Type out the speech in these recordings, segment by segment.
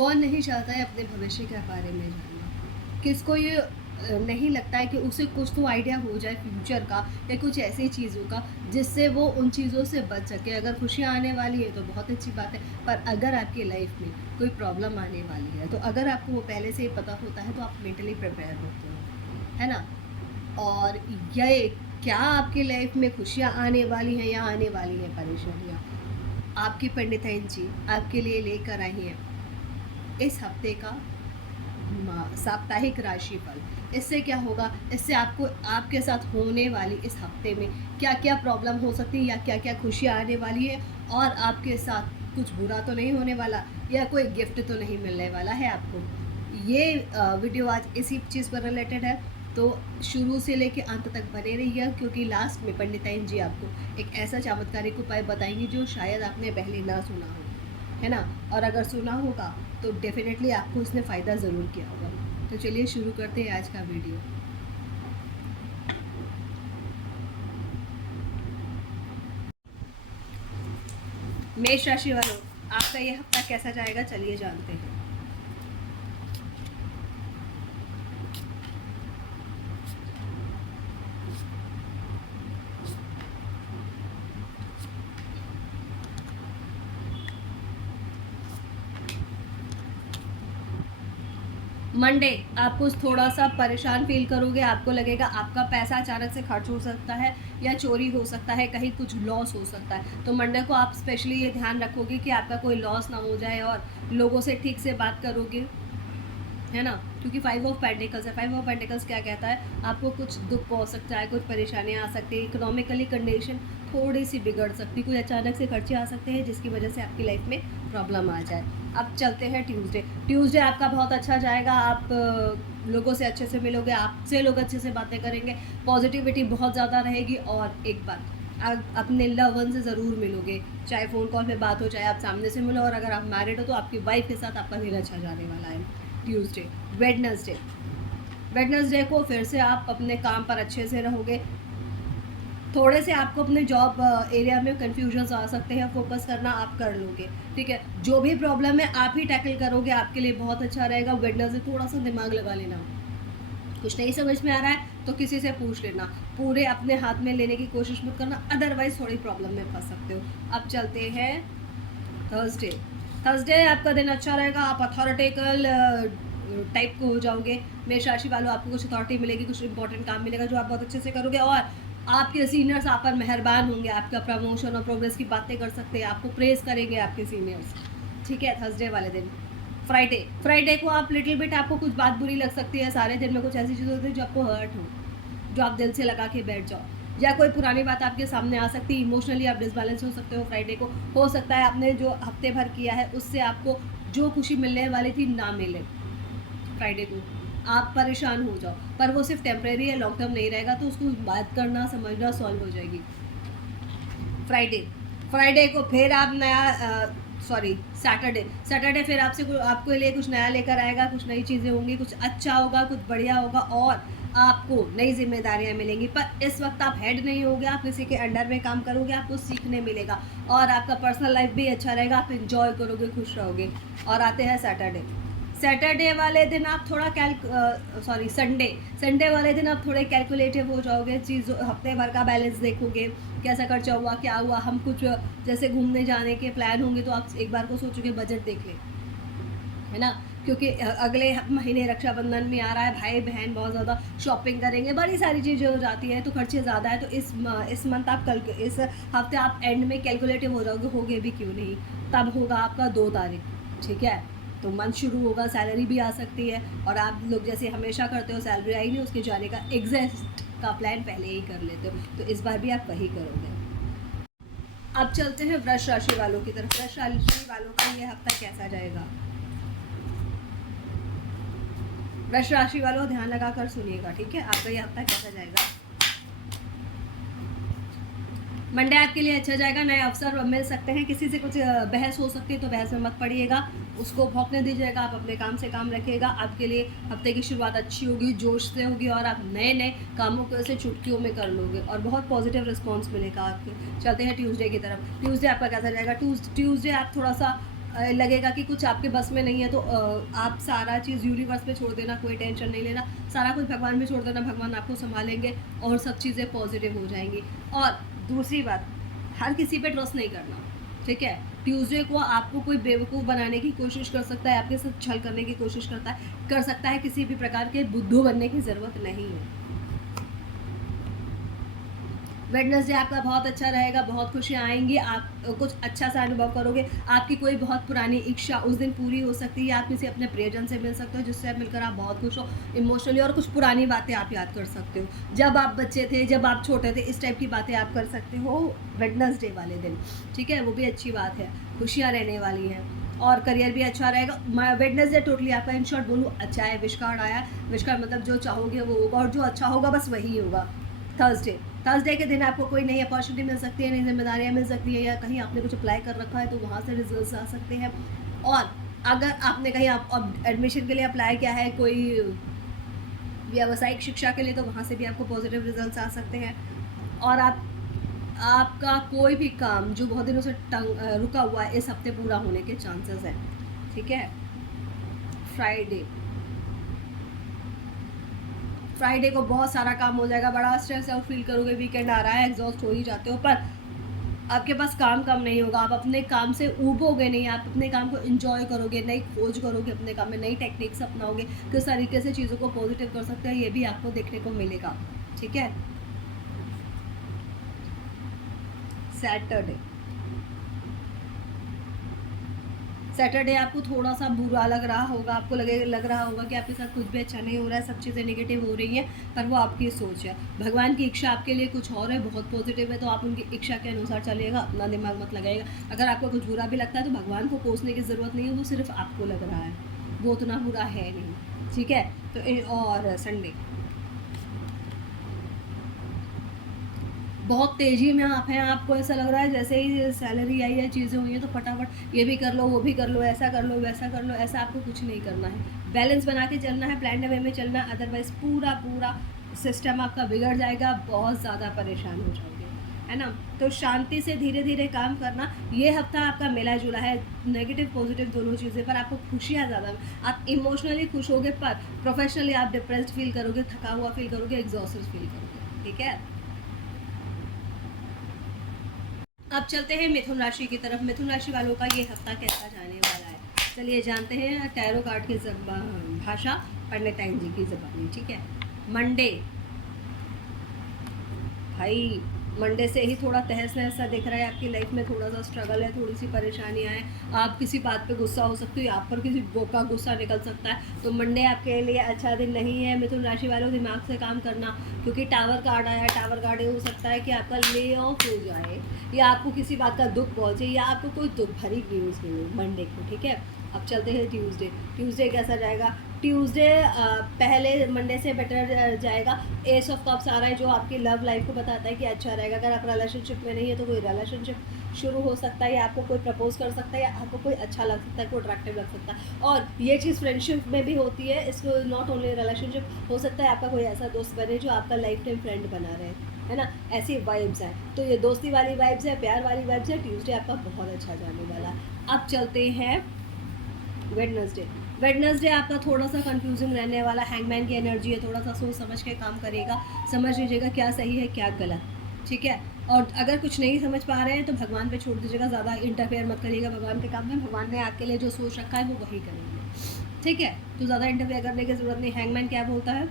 कौन नहीं चाहता है अपने भविष्य के बारे में जानना? किसको ये नहीं लगता है कि उसे कुछ तो आइडिया हो जाए फ्यूचर का या कुछ ऐसी चीज़ों का जिससे वो उन चीज़ों से बच सके। अगर खुशियाँ आने वाली है तो बहुत अच्छी बात है, पर अगर आपकी लाइफ में कोई प्रॉब्लम आने वाली है तो अगर आपको वो पहले से ही पता होता है तो आप मेंटली प्रिपेयर होते हो, है ना? और ये क्या आपकी लाइफ में खुशियाँ आने वाली हैं या आने वाली हैं परेशानियाँ, आपकी पंडिताइन जी आपके लिए लेकर आई हैं इस हफ्ते का साप्ताहिक राशिफल। इससे क्या होगा, इससे आपको आपके साथ होने वाली इस हफ्ते में क्या क्या प्रॉब्लम हो सकती है या क्या क्या खुशियाँ आने वाली है, और आपके साथ कुछ बुरा तो नहीं होने वाला या कोई गिफ्ट तो नहीं मिलने वाला है आपको। ये वीडियो आज इसी चीज़ पर रिलेटेड है, तो शुरू से लेके अंत तक बने रहिए, क्योंकि लास्ट में पंडिताइन जी आपको एक ऐसा चमत्कारिक उपाय बताएंगी जो शायद आपने पहले ना सुना हो, है ना? और अगर सुना होगा तो डेफिनेटली आपको इसने फ़ायदा ज़रूर किया होगा। तो चलिए शुरू करते हैं आज का वीडियो। मेष राशि वालों, आपका ये हफ्ता कैसा जाएगा, चलिए जानते हैं। मंडे, आप कुछ थोड़ा सा परेशान फील करोगे, आपको लगेगा आपका पैसा अचानक से खर्च हो सकता है या चोरी हो सकता है, कहीं कुछ लॉस हो सकता है। तो मंडे को आप स्पेशली ये ध्यान रखोगे कि आपका कोई लॉस ना हो जाए और लोगों से ठीक से बात करोगे, है ना? क्योंकि 5 ऑफ पेंटिकल्स है। 5 ऑफ पेंटिकल्स क्या कहता है, आपको कुछ दुख हो सकता है, कुछ परेशानियाँ आ सकती है, इकोनॉमिकली कंडीशन थोड़ी सी बिगड़ सकती है, कुछ अचानक से खर्चे आ सकते हैं जिसकी वजह से आपकी लाइफ में प्रॉब्लम आ जाए। अब चलते हैं ट्यूसडे। ट्यूसडे आपका बहुत अच्छा जाएगा, आप लोगों से अच्छे से मिलोगे, आपसे लोग अच्छे से बातें करेंगे, पॉजिटिविटी बहुत ज़्यादा रहेगी। और एक बात, आप अपने लव वन से ज़रूर मिलोगे, चाहे फ़ोन कॉल पे बात हो, चाहे आप सामने से मिलो। और अगर आप मैरिड हो तो आपकी वाइफ के साथ आपका दिन अच्छा जाने वाला है। ट्यूसडे, वेडनेसडे, वेडनेसडे को फिर से आप अपने काम पर अच्छे से रहोगे। थोड़े से आपको अपने जॉब एरिया में कन्फ्यूजन्स आ सकते हैं, फोकस करना आप कर लोगे, ठीक है? जो भी प्रॉब्लम है आप ही टैकल करोगे, आपके लिए बहुत अच्छा रहेगा। वेडनेसडे थोड़ा सा दिमाग लगा लेना, कुछ नहीं समझ में आ रहा है तो किसी से पूछ लेना, पूरे अपने हाथ में लेने की कोशिश मत करना, अदरवाइज थोड़ी प्रॉब्लम में फंस सकते हो। अब चलते हैं थर्सडे। थर्सडे आपका दिन अच्छा रहेगा, आप अथॉरिटिकल टाइप को हो जाओगे। मेष राशि वालों, आपको कुछ अथॉरिटी मिलेगी, कुछ इंपॉर्टेंट काम मिलेगा जो आप बहुत अच्छे से करोगे, और आपके सीनियर्स आप पर मेहरबान होंगे, आपका प्रमोशन और प्रोग्रेस की बातें कर सकते हैं, आपको प्रेज करेंगे आपके सीनियर्स, ठीक है? थर्सडे वाले दिन। फ्राइडे, फ्राइडे को आप लिटिल बिट, आपको कुछ बात बुरी लग सकती है, सारे दिन में कुछ ऐसी चीज़ होती है जो आपको हर्ट हो, जो आप दिल से लगा के बैठ जाओ, या कोई पुरानी बात आपके सामने आ सकती है, इमोशनली आप डिसबैलेंस हो सकते हो फ्राइडे को। हो सकता है आपने जो हफ्ते भर किया है उससे आपको जो खुशी मिलने वाली थी ना मिले, फ्राइडे को आप परेशान हो जाओ, पर वो सिर्फ टेम्परेरी है, लॉन्ग टर्म नहीं रहेगा, तो उसको बात करना, समझना, सॉल्व हो जाएगी। फ्राइडे, फ्राइडे को फिर आप नया सॉरी सैटरडे, सैटरडे फिर आपके लिए कुछ नया लेकर आएगा, कुछ नई चीज़ें होंगी, कुछ अच्छा होगा, कुछ बढ़िया होगा, और आपको नई जिम्मेदारियां मिलेंगी। पर इस वक्त आप हेड नहीं होगे, आप किसी के अंडर में काम करोगे, आपको सीखने मिलेगा, और आपका पर्सनल लाइफ भी अच्छा रहेगा, आप इंजॉय करोगे, खुश रहोगे। और आते हैं सैटरडे। सैटरडे वाले दिन आप थोड़ा संडे, संडे वाले दिन आप थोड़े कैलकुलेटिव हो जाओगे, चीज़ हफ्ते भर का बैलेंस देखोगे, कैसा खर्चा हुआ, क्या हुआ। हम कुछ जैसे घूमने जाने के प्लान होंगे तो आप एक बार को सोचोगे बजट देख लें, है ना? क्योंकि अगले महीने रक्षाबंधन में आ रहा है, भाई बहन बहुत ज़्यादा शॉपिंग करेंगे, बड़ी सारी चीज़ें हो जाती है, तो खर्चे ज़्यादा है। तो इस मंथ आप इस हफ्ते आप एंड में कैलकुलेटिव हो जाओगे, होगे भी क्यों नहीं। तब होगा आपका 2 तारीख, ठीक है? तो मंथ शुरू होगा, सैलरी भी आ सकती है, और आप लोग जैसे हमेशा करते हो, सैलरी आई नहीं, उसके जाने का एग्जैक्ट का प्लान पहले ही कर लेते हो, तो इस बार भी आप वही करोगे। अब चलते हैं वृष राशि वालों की तरफ। वृष राशि वालों का ये हफ्ता कैसा जाएगा? वृष राशि वालों, ध्यान लगा कर सुनिएगा, ठीक है? आपका ये हफ्ता कैसा जाएगा? मंडे आपके लिए अच्छा जाएगा, नए अवसर मिल सकते हैं, किसी से कुछ बहस हो सकती है तो बहस में मत पड़िएगा, उसको भौंकने दीजिएगा, आप अपने काम से काम रखिएगा। आपके लिए हफ्ते की शुरुआत अच्छी होगी, जोश से होगी, और आप नए नए कामों को ऐसे चुटकियों में कर लोगे और बहुत पॉजिटिव रिस्पॉन्स मिलेगा आपके। चलते हैं ट्यूसडे की तरफ। ट्यूसडे आपका कैसा जाएगा? ट्यूसडे आप थोड़ा सा लगेगा कि कुछ आपके बस में नहीं है, तो आप सारा चीज़ यूनिवर्स पे छोड़ देना, कोई टेंशन नहीं लेना, सारा कुछ भगवान पे छोड़ देना, भगवान आपको संभालेंगे और सब चीज़ें पॉजिटिव हो जाएंगी। और दूसरी बात, हर किसी पे ट्रस्ट नहीं करना, ठीक है। ट्यूसडे को आपको कोई बेवकूफ़ बनाने की कोशिश कर सकता है, आपके साथ छल करने की कोशिश कर सकता है, किसी भी प्रकार के बुद्धू बनने की ज़रूरत नहीं है। वेडनेसडे आपका बहुत अच्छा रहेगा, बहुत खुशियाँ आएंगी, आप कुछ अच्छा सा अनुभव करोगे, आपकी कोई बहुत पुरानी इच्छा उस दिन पूरी हो सकती है, आप किसी अपने प्रियजन से मिल सकते हो जिससे आप मिलकर आप बहुत खुश हो इमोशनली, और कुछ पुरानी बातें आप याद कर सकते हो, जब आप बच्चे थे, जब आप छोटे थे, इस टाइप की बातें आप कर सकते हो वेडनेसडे वाले दिन, ठीक है। वो भी अच्छी बात है, खुशियाँ रहने वाली हैं और करियर भी अच्छा रहेगा। वेडनेसडे टोटली आपका इन शॉर्ट बोलूँ अच्छा है। विश कार्ड आया, विश कार्ड मतलब जो चाहोगे वो होगा, और जो अच्छा होगा बस वही होगा। थर्सडे के दिन आपको कोई नई अपॉर्चुनिटी मिल सकती है, नई जिम्मेदारियाँ मिल सकती है, या कहीं आपने कुछ अप्लाई कर रखा है तो वहाँ से रिजल्ट्स आ सकते हैं। और अगर आपने कहीं आप एडमिशन के लिए अप्लाई किया है कोई व्यावसायिक शिक्षा के लिए, तो वहाँ से भी आपको पॉजिटिव रिजल्ट्स आ सकते हैं। और आपका कोई भी काम जो बहुत दिनों से रुका हुआ है, इस हफ्ते पूरा होने के चांसेस हैं, ठीक है। फ्राइडे को बहुत सारा काम हो जाएगा, बड़ा स्ट्रेस आउट फील करोगे, वीकेंड आ रहा है, एग्जॉस्ट हो ही जाते हो, पर आपके पास काम कम नहीं होगा, आप अपने काम से ऊबोगे नहीं, आप अपने काम को एंजॉय करोगे, नई खोज करोगे अपने काम में, नई टेक्निक्स अपनाओगे, किस तरीके से चीज़ों को पॉजिटिव कर सकते हैं, ये भी आपको देखने को मिलेगा, ठीक है। सैटरडे आपको थोड़ा सा बुरा लग रहा होगा, आपको लग रहा होगा कि आपके साथ कुछ भी अच्छा नहीं हो रहा है, सब चीज़ें नेगेटिव हो रही हैं, पर वो आपकी सोच है। भगवान की इच्छा आपके लिए कुछ और है, बहुत पॉजिटिव है, तो आप उनकी इच्छा के अनुसार चलिएगा, अपना दिमाग मत लगाइएगा। अगर आपको कुछ बुरा भी लगता है तो भगवान को कोसने की ज़रूरत नहीं है, वो सिर्फ आपको लग रहा है, वो उतना बुरा है नहीं, ठीक है। तो और संडे बहुत तेज़ी में आप हैं, आपको ऐसा लग रहा है जैसे ही सैलरी आई है, चीज़ें हुई हैं, तो फटाफट ये भी कर लो, वो भी कर लो, ऐसा कर लो, वैसा कर लो, ऐसा आपको कुछ नहीं करना है। बैलेंस बना के चलना है, प्लान वे में चलना है, अदरवाइज़ पूरा सिस्टम आपका बिगड़ जाएगा, बहुत ज़्यादा परेशान हो जाओगे, है ना। तो शांति से धीरे धीरे काम करना। ये हफ्ता आपका मिला जुला है, नेगेटिव पॉजिटिव दोनों चीज़ें, पर आपको खुशियाँ ज़्यादा, आप इमोशनली खुश होगे, पर प्रोफेशनली आप डिप्रेस्ड फील करोगे, थका हुआ फील करोगे, एग्जॉस्टेड फील करोगे, ठीक है। अब चलते हैं मिथुन राशि की तरफ। मिथुन राशि वालों का ये हफ्ता कैसा जाने वाला है, चलिए जानते हैं टैरो कार्ड की भाषा पंडिताइन जी की ज़बानी, ठीक है। मंडे, भाई मंडे से ही थोड़ा तहस नहस सा दिख रहा है, आपकी लाइफ में थोड़ा सा स्ट्रगल है, थोड़ी सी परेशानियां हैं, आप किसी बात पे गुस्सा हो सकते हो, आप पर किसी का गुस्सा निकल सकता है, तो मंडे आपके लिए अच्छा दिन नहीं है। मिथुन राशि वालों दिमाग से काम करना, क्योंकि टावर कार्ड आया है, टावर कार्ड ये हो सकता है कि आपका ले ऑफ हो जाए, या आपको किसी बात का दुख पहुँचे, या आपको कोई दुख भरी न्यूज़ मिले मंडे को, ठीक है। अब चलते हैं ट्यूसडे कैसा जाएगा। ट्यूसडे पहले मंडे से बेटर जाएगा। एस ऑफ कप्स आ रहा है, जो आपकी लव लाइफ को बताता है कि अच्छा रहेगा। अगर आप रिलेशनशिप में नहीं है तो कोई रिलेशनशिप शुरू हो सकता है, या आपको कोई प्रपोज कर सकता है, या आपको कोई अच्छा लग सकता है, कोई अट्रैक्टिव लग सकता है। और ये चीज़ फ्रेंडशिप में भी होती है, इसको नॉट ओनली रिलेशनशिप, हो सकता है आपका कोई ऐसा दोस्त बने जो आपका लाइफ टाइम फ्रेंड बना रहे, है ना। ऐसी वाइब्स हैं, तो ये दोस्ती वाली वाइब्स है, प्यार वाली वाइब्स है। ट्यूसडे आपका बहुत अच्छा जाने वाला है। अब चलते हैं वेडनेसडे आपका थोड़ा सा कंफ्यूजिंग रहने वाला। हैंगमैन की एनर्जी है, थोड़ा सा सोच समझ के काम करेगा, समझ लीजिएगा क्या सही है क्या गलत, ठीक है। और अगर कुछ नहीं समझ पा रहे हैं तो भगवान पे छोड़ दीजिएगा, ज़्यादा इंटरफेयर मत करिएगा भगवान के काम में। भगवान ने आपके लिए जो सोच रखा है वो वही करेंगे, ठीक है। तो ज़्यादा इंटरफेयर करने की ज़रूरत नहीं। हैंगमैन क्या बोलता है,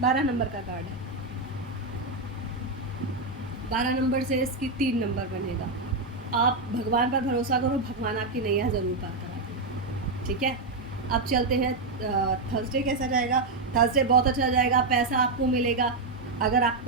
12 नंबर का कार्ड है, 12 नंबर से इसकी 3 नंबर बनेगा। आप भगवान पर भरोसा करो, भगवान आपकी नैया ज़रूर पार करा देंगे, ठीक है। अब चलते हैं थर्सडे कैसा जाएगा। थर्सडे बहुत अच्छा जाएगा, पैसा आपको मिलेगा। अगर आप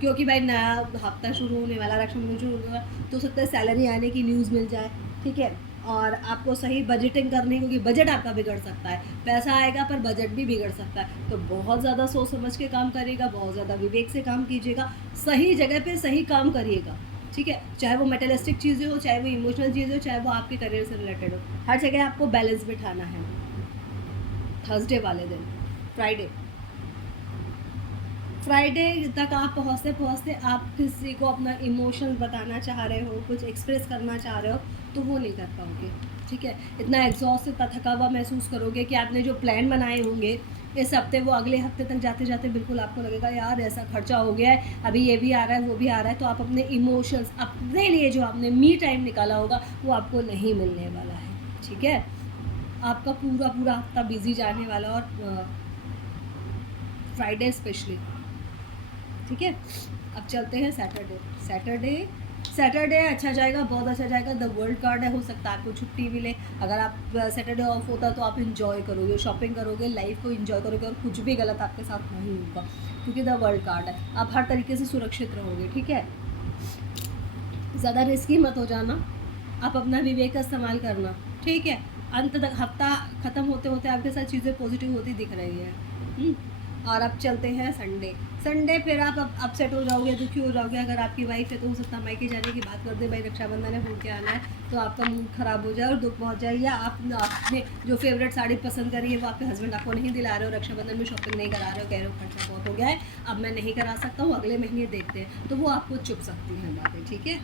क्योंकि भाई नया हफ्ता शुरू होने वाला, रक्षाबंधन शुरू होने वाला, तो हो सकता है सैलरी आने की न्यूज़ मिल जाए, ठीक है। और आपको सही बजटिंग करनी होगी, बजट आपका बिगड़ सकता है, पैसा आएगा पर बजट भी बिगड़ सकता है, तो बहुत ज़्यादा सोच समझ के काम करिएगा, बहुत ज़्यादा विवेक से काम कीजिएगा, सही जगह पे सही काम करिएगा, ठीक है। चाहे वो मेटेरियलिस्टिक चीज़ें हो, चाहे वो इमोशनल चीज़ें हो, चाहे वो आपके करियर से रिलेटेड हो, हर जगह आपको बैलेंस बिठाना है। थर्सडे वाले दिन, फ्राइडे फ्राइडे तक आप पहुँचते पहुँचते आप किसी को अपना इमोशंस बताना चाह रहे हो, कुछ एक्सप्रेस करना चाह रहे हो, तो वो नहीं कर पाओगे। ठीक है, इतना एग्जॉस्ट, इतना थका हुआ महसूस करोगे कि आपने जो प्लान बनाए होंगे इस हफ्ते, वो अगले हफ्ते तक जाते जाते बिल्कुल आपको लगेगा यार ऐसा खर्चा हो गया है, अभी ये भी आ रहा है वो भी आ रहा है। तो आप अपने इमोशंस, अपने लिए जो आपने मी टाइम निकाला होगा, वो आपको नहीं मिलने वाला है। ठीक है, आपका पूरा पूरा हफ्ता बिजी जाने वाला, और फ्राइडे स्पेशली। ठीक है, अब चलते हैं सैटरडे। सैटरडे अच्छा जाएगा, बहुत अच्छा जाएगा। द वर्ल्ड कार्ड है, हो सकता है आपको छुट्टी मिले। अगर आप सैटरडे ऑफ होता तो आप इन्जॉय करोगे, शॉपिंग करोगे, लाइफ को इन्जॉय करोगे, और कुछ भी गलत आपके साथ नहीं होगा, क्योंकि द वर्ल्ड कार्ड है। आप हर तरीके से सुरक्षित रहोगे। ठीक है, ज़्यादा रिस्की मत हो जाना, आप अपना विवेक का इस्तेमाल करना। ठीक है, अंत तक हफ्ता ख़त्म होते होते आपके साथ चीज़ें पॉजिटिव होती दिख रही है। और अब चलते हैं संडे फिर आप अपसेट हो जाओगे, दुखी हो जाओगे। अगर आपकी वाइफ है तो हो सकता है मायके जाने की बात कर दे, भाई रक्षाबंधन है घूम के आना है, तो आपका मूड ख़राब हो जाए और दुख पहुंच जाए। या आपने जो फेवरेट साड़ी पसंद करी है वो आपके हस्बैंड आपको नहीं दिला रहे हो, रक्षाबंधन में शॉपिंग नहीं करा रहे हो, कह रहे हो खर्चा बहुत हो गया है, अब मैं नहीं करा सकता हूँ, अगले महीने देखते हैं, तो वो आपको चुप सकती हैं बातें। ठीक है,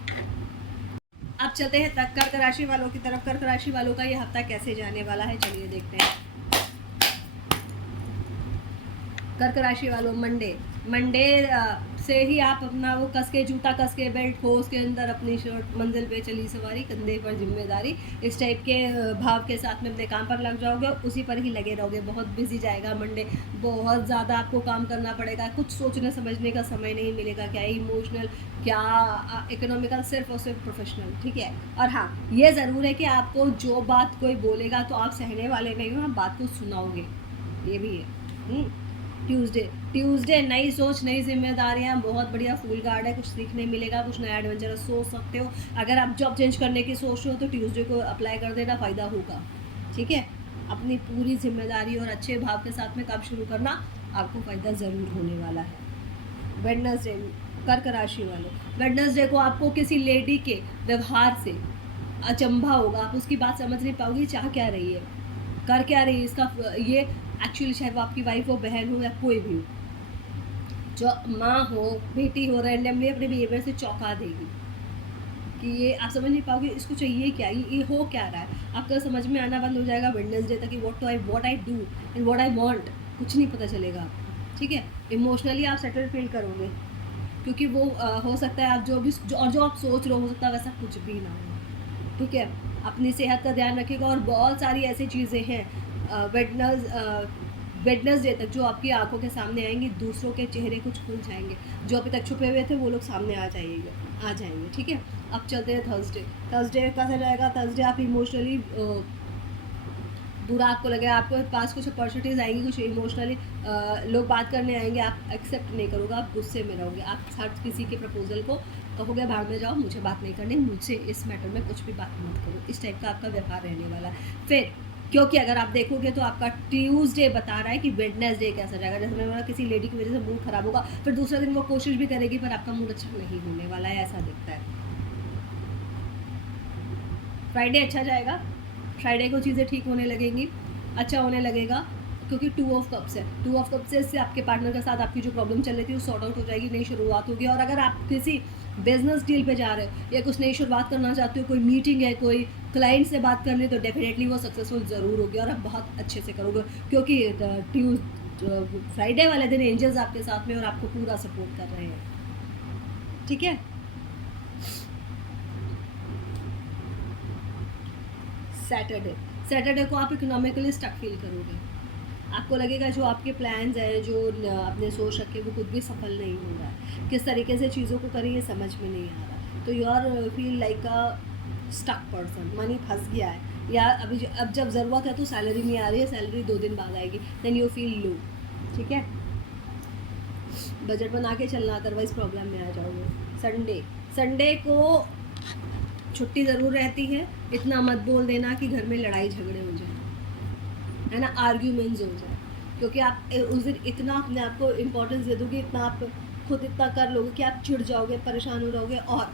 अब चलते हैं कर्क राशि वालों की तरफ। कर्क राशि वालों का ये हफ्ता कैसे जाने वाला है, चलिए देखते हैं। कर्क राशि वालों, मंडे से ही आप अपना वो कस के, जूता कस के, बेल्ट खोस के अंदर अपनी शर्ट, मंजिल पे चली सवारी, कंधे पर जिम्मेदारी, इस टाइप के भाव के साथ में अपने काम पर लग जाओगे, उसी पर ही लगे रहोगे। बहुत बिजी जाएगा मंडे, बहुत ज़्यादा आपको काम करना पड़ेगा, कुछ सोचने समझने का समय नहीं मिलेगा, क्या इमोशनल क्या इकोनॉमिकल, सिर्फ और सिर्फ प्रोफेशनल। ठीक है, और हाँ ये ज़रूर है कि आपको जो बात कोई बोलेगा तो आप सहने वाले नहीं हो, आप बात को सुनाओगे, ये भी है। ट्यूसडे नई सोच, नई जिम्मेदारियां, बहुत बढ़िया फूल कार्ड है, कुछ सीखने मिलेगा, कुछ नया एडवेंचरस सोच सकते हो। अगर आप जॉब चेंज करने की सोच रहे हो तो ट्यूसडे को अप्लाई कर देना, फ़ायदा होगा। ठीक है, अपनी पूरी जिम्मेदारी और अच्छे भाव के साथ में काम शुरू करना, आपको फ़ायदा ज़रूर होने वाला है। वेडनेसडे, कर्क राशि वाले, वेडनेसडे को आपको किसी लेडी के व्यवहार से अचंभा होगा, आप उसकी बात समझ नहीं पाओगे, चाह क्या रही है, कर क्या रही है, इसका ये एक्चुअली चाहे वो आपकी वाइफ हो, बहन हो, या कोई भी हो, जो माँ हो, बेटी हो, रैंडमली अपने बिहेवियर से चौंका देगी कि ये आप समझ नहीं पाओगे इसको चाहिए क्या, ये हो क्या रहा है, आपका समझ में आना बंद हो जाएगा वेडनेसडे तक कि what I do and what I want, कुछ नहीं पता चलेगा आपको। ठीक है, इमोशनली आप सेटल फील करोगे, क्योंकि वो हो सकता है आप जो आप सोच रहे हो सकता है वैसा कुछ भी ना हो। ठीक है, अपनी सेहत का ध्यान रखिएगा, और बहुत सारी ऐसी चीज़ें हैं वेडनेसडे तक जो आपकी आंखों के सामने आएंगी, दूसरों के चेहरे कुछ खुल जाएंगे, जो अभी तक छुपे हुए थे वो लोग सामने आ जाएंगे। ठीक है, अब चलते हैं थर्सडे कैसा जाएगा। थर्सडे आप इमोशनली बुरा आपको लगेगा, आपके पास कुछ अपॉर्चुनिटीज़ आएंगी, कुछ इमोशनली लोग बात करने आएंगे, आप एक्सेप्ट नहीं करोगे, आप गुस्से में रहोगे, आप हर किसी के प्रपोजल को कहोगे भाड़ में जाओ, मुझे बात नहीं करनी, मुझसे इस मैटर में कुछ भी बात मत करो, इस टाइप का आपका व्यवहार रहने वाला है। फिर क्योंकि अगर आप देखोगे तो आपका ट्यूसडे बता रहा है कि वेडनेसडे कैसा जाएगा, जैसे मैंने बोला किसी लेडी की वजह से मूड खराब होगा, फिर दूसरा दिन वो कोशिश भी करेगी पर आपका मूड अच्छा नहीं होने वाला है, ऐसा दिखता है। फ्राइडे अच्छा जाएगा, फ्राइडे को चीज़ें ठीक होने लगेंगी, अच्छा होने लगेगा, क्योंकि 2 ऑफ कप्स है। 2 ऑफ कप्स से आपके पार्टनर के साथ आपकी जो प्रॉब्लम चल रही थी वो सॉर्ट आउट हो जाएगी, नई शुरुआत होगी। और अगर आप किसी बिजनेस डील पे जा रहे हो या कुछ नई शुरुआत करना चाहते हो, कोई मीटिंग है, कोई क्लाइंट से बात करनी है, तो डेफिनेटली वो सक्सेसफुल ज़रूर होगी और आप बहुत अच्छे से करोगे, क्योंकि फ्राइडे वाले दिन एंजल्स आपके साथ में और आपको पूरा सपोर्ट कर रहे हैं। ठीक है, सैटरडे को आप इकोनॉमिकली स्टक फील करोगे, आपको लगेगा जो आपके प्लान्स हैं, जो आपने सोच रखे, वो कुछ भी सफल नहीं हो रहा है, किस तरीके से चीज़ों को करें ये समझ में नहीं आ रहा, तो you are feel like a stuck person, money फंस गया है, या अब जब ज़रूरत है तो सैलरी नहीं आ रही है, सैलरी 2 दिन बाद आएगी, देन यू फील लो। ठीक है, बजट बना के चलना, अदरवाइज प्रॉब्लम में आ जाओगे। संडे को छुट्टी ज़रूर रहती है, इतना मत बोल देना कि घर में लड़ाई झगड़े हो जाए, है ना, आर्ग्यूमेंट्स हो जाए, क्योंकि आप उस दिन इतना अपने आप को इम्पोर्टेंस दे दोगे, इतना आप खुद इतना कर लोगे कि आप चिढ़ जाओगे, परेशान हो जाओगे, और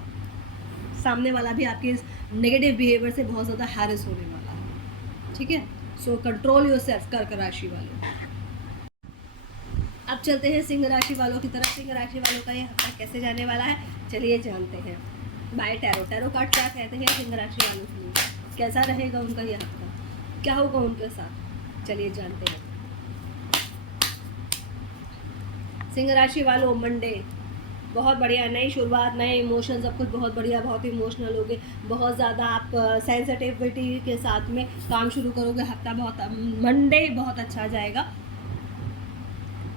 सामने वाला भी आपके इस नेगेटिव बिहेवियर से बहुत ज़्यादा हैरेस होने वाला है। ठीक है, सो कंट्रोल योरसेल्फ, कर्क राशि वाले। अब चलते हैं सिंह राशि वालों की तरफ। सिंह राशि वालों का ये हफ्ता कैसे जाने वाला है, चलिए जानते हैं। बाय टैरो, टैरो कार्ड क्या कहते हैं सिंह राशि वालों के लिए, कैसा रहेगा उनका ये हफ्ता, क्या होगा उनके साथ, चलिए जानते हैं। सिंह राशि वालों, मंडे बहुत बढ़िया, नई शुरुआत, नए इमोशन, सब कुछ बहुत बढ़िया, बहुत इमोशनल होगे, बहुत ज़्यादा आप सेंसिटिविटी के साथ में काम शुरू करोगे। हफ्ता बहुत, मंडे बहुत अच्छा जाएगा।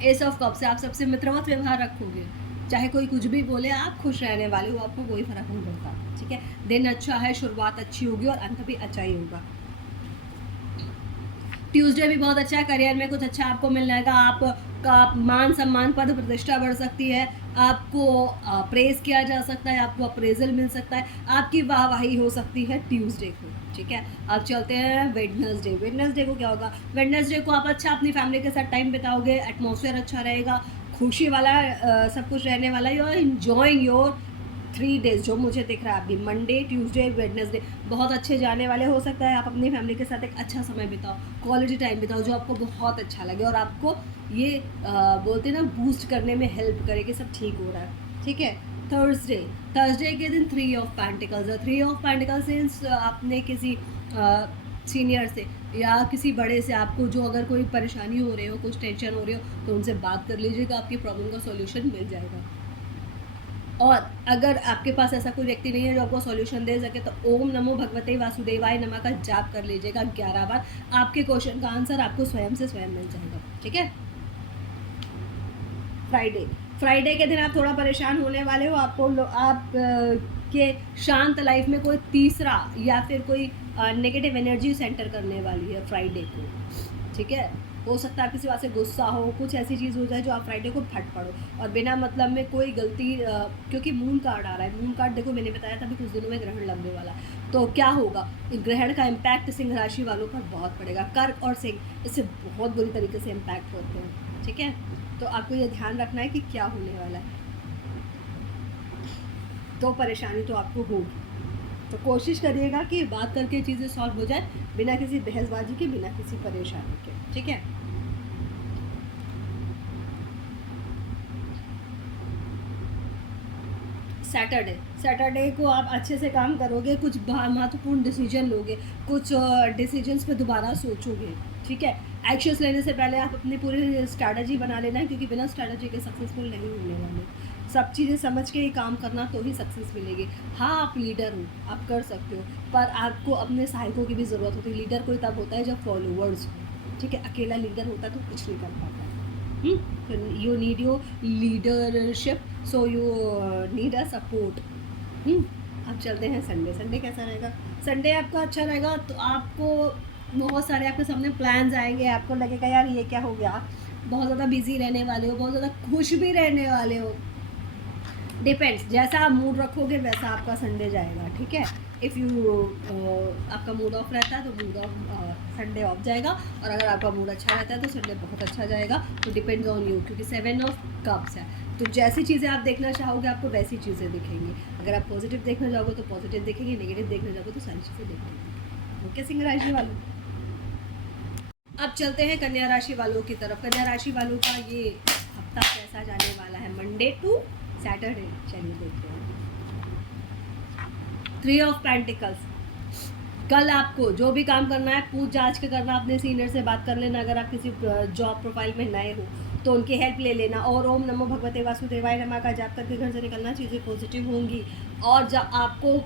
एस ऑफ कप से आप सबसे मित्रवत व्यवहार रखोगे, चाहे कोई कुछ भी बोले आप खुश रहने वाले हो, आपको कोई फर्क नहीं पड़ता, ठीक है। दिन अच्छा है, शुरुआत अच्छी होगी और अंत भी अच्छा ही होगा। ट्यूसडे भी बहुत अच्छा है, करियर में कुछ अच्छा आपको मिल जाएगा, आपका मान सम्मान पद प्रतिष्ठा बढ़ सकती है, आपको प्रेज किया जा सकता है, आपको अप्रेजल मिल सकता है, आपकी वाहवाही हो सकती है ट्यूसडे को, ठीक है। अब चलते हैं वेडनेसडे। वेडनेसडे को क्या होगा, वेडनेसडे को आप अच्छा अपनी फैमिली के साथ टाइम बिताओगे, एटमॉस्फेयर अच्छा रहेगा, खुशी वाला सब कुछ रहने वाला है, you are enjoying your 3 days जो मुझे दिख रहा है अभी, मंडे ट्यूसडे वेडनेसडे बहुत अच्छे जाने वाले। हो सकता है आप अपनी फैमिली के साथ एक अच्छा समय बिताओ, क्वालिटी टाइम बिताओ जो आपको बहुत अच्छा लगे और आपको ये बोलते हैं ना बूस्ट करने में हेल्प करे कि सब ठीक हो रहा है, ठीक है। थर्सडे, थर्सडे के दिन 3 ऑफ पेंटिकल्स है। 3 ऑफ पेंटिकल्स मीन्स आपने किसी सीनियर से या किसी बड़े से आपको जो अगर कोई परेशानी हो रही हो, कुछ टेंशन हो रही हो, तो उनसे बात कर लीजिएगा, आपकी प्रॉब्लम का सॉल्यूशन मिल जाएगा। और अगर आपके पास ऐसा कोई व्यक्ति नहीं है जो आपको सॉल्यूशन दे सके, तो ओम नमो भगवते वासुदेवाय नमः का जाप कर लीजिएगा 11 बार, आपके क्वेश्चन का आंसर आपको स्वयं से स्वयं मिल जाएगा, ठीक है। फ्राइडे, फ्राइडे के दिन आप थोड़ा परेशान होने वाले हो, आपको आप के शांत लाइफ में कोई तीसरा या फिर कोई नेगेटिव एनर्जी सेंटर करने वाली है फ्राइडे को, ठीक है। हो सकता है किसी बात से गुस्सा हो, कुछ ऐसी चीज़ हो जाए जो आप फ्राइडे को फट पड़ो और बिना मतलब में कोई गलती, क्योंकि मून कार्ड आ रहा है, मून कार्ड देखो मैंने बताया था अभी कुछ दिनों में ग्रहण लगने वाला है, तो क्या होगा, ग्रहण का इम्पैक्ट सिंह राशि वालों पर बहुत पड़ेगा। कर्क और सिंह इससे बहुत बुरी तरीके से इम्पैक्ट होते हैं, ठीक है। तो आपको ये ध्यान रखना है कि क्या होने वाला है, तो परेशानी तो आपको होगी, तो कोशिश करिएगा कि बात करके चीज़ें सॉल्व हो जाए बिना किसी बहसबाजी के, बिना किसी परेशानी के, ठीक है। सैटरडे, सैटरडे को आप अच्छे से काम करोगे, कुछ महत्वपूर्ण डिसीजन लोगे, कुछ डिसीजंस पे दोबारा सोचोगे, ठीक है। एक्शंस लेने से पहले आप अपनी पूरी स्ट्रैटेजी बना लेना है, क्योंकि बिना स्ट्रैटेजी के सक्सेसफुल नहीं होने वाले, सब चीज़ें समझ के ही काम करना तो ही सक्सेस मिलेगी। हाँ आप लीडर हो, आप कर सकते हो, पर आपको अपने सहायकों की भी ज़रूरत होती है। लीडर कोई तब होता है जब फॉलोअर्स हो, ठीक है। अकेला लीडर होता है तो कुछ नहीं कर पाता है, you need your leadership, so you need a support. अब चलते हैं संडे। संडे कैसा रहेगा, संडे आपका अच्छा रहेगा, तो आपको बहुत सारे आपके सामने प्लान्स आएंगे, आपको लगेगा यार ये क्या हो गया, बहुत ज़्यादा बिजी रहने वाले हो, बहुत ज़्यादा खुश भी रहने वाले हो, डिपेंड्स, जैसा आप मूड रखोगे वैसा आपका संडे जाएगा, ठीक है। इफ़ यू आपका मूड ऑफ रहता है तो मूड ऑफ संडे ऑफ जाएगा, और अगर आपका मूड अच्छा रहता है तो संडे बहुत अच्छा जाएगा, तो डिपेंड्स ऑन यू, क्योंकि 7 ऑफ कप्स है, तो जैसी चीज़ें आप देखना चाहोगे आपको वैसी चीज़ें दिखेंगी। अगर आप पॉजिटिव देखना चाहोगे तो पॉजिटिव दिखेंगी, नेगेटिव देखना चाहोगे तो सारी चीज़ें दिखेंगी, ओके सिंह राशि वालों। अब चलते हैं कन्या राशि वालों की तरफ। कन्या राशि वालों का ये हफ्ता कैसा जाने वाला है, मंडे टू सैटरडे, चलिए देखते हैं। 3 ऑफ पेंटिकल्स, कल आपको जो भी काम करना है पूछ जांच के करना, अपने सीनियर से बात कर लेना, अगर आप किसी जॉब प्रोफाइल में नए हो तो उनकी हेल्प ले लेना, और ओम नमो भगवते वासुदेवाय नमः का जाप करके घर से निकलना, चीज़ें पॉजिटिव होंगी। और जब आपको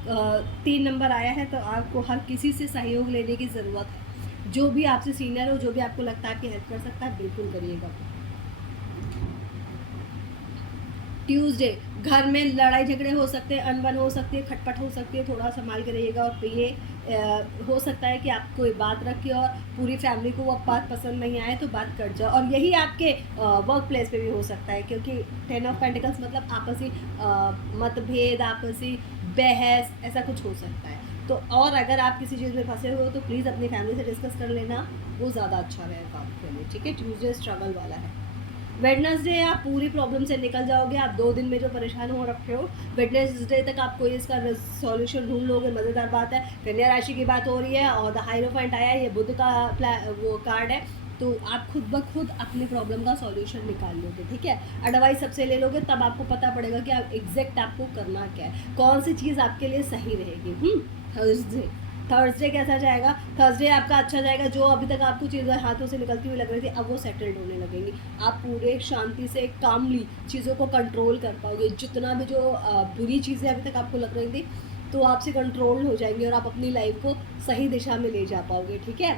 3 नंबर आया है तो आपको हर किसी से सहयोग लेने की ज़रूरत है, जो भी आपसे सीनियर हो, जो भी आपको लगता है आपकी हेल्प कर सकता है, बिल्कुल करिएगा। ट्यूसडे, घर में लड़ाई झगड़े हो सकते हैं, अनबन हो सकती है, खटपट हो सकती है, थोड़ा संभाल के रहिएगा। और ये हो सकता है कि आप कोई बात रखिए और पूरी फैमिली को वो बात पसंद नहीं आए तो बात कट जाए, और यही आपके वर्क प्लेस पे भी हो सकता है, क्योंकि 10 ऑफ पेंटिकल्स मतलब आपसी मतभेद, आपसी बहस, ऐसा कुछ हो सकता है। तो और अगर आप किसी चीज़ में फंसे हुए हो तो प्लीज़ अपनी फैमिली से डिस्कस कर लेना, वो ज़्यादा अच्छा रहेगा आपके लिए, ठीक है। ट्यूसडे स्ट्रगल वाला है। वेडनेसडे आप पूरी प्रॉब्लम से निकल जाओगे, आप 2 दिन में जो परेशान हो रखे हो, वेडनेसडे तक आपको इसका सॉल्यूशन ढूंढ लोगे। मज़ेदार बात है, कन्या राशि की बात हो रही है और द हाइरोफेंट आया है, ये बुध का वो कार्ड है, तो आप खुद ब खुद अपनी प्रॉब्लम का सॉल्यूशन निकाल लोगे, ठीक है। एडवाइस सबसे ले लोगे तब आपको पता पड़ेगा कि आप एग्जैक्ट आपको करना क्या है, कौन सी चीज़ आपके लिए सही रहेगी। थर्सडे कैसा जाएगा? थर्सडे आपका अच्छा जाएगा। जो अभी तक आपको चीज़ें हाथों से निकलती हुई लग रही थी, अब वो सेटल्ड होने लगेंगी। आप पूरे शांति से कामली चीज़ों को कंट्रोल कर पाओगे। जितना भी जो बुरी चीज़ें अभी तक आपको लग रही थी, तो आपसे कंट्रोल हो जाएंगे और आप अपनी लाइफ को सही दिशा में ले जा पाओगे, ठीक है।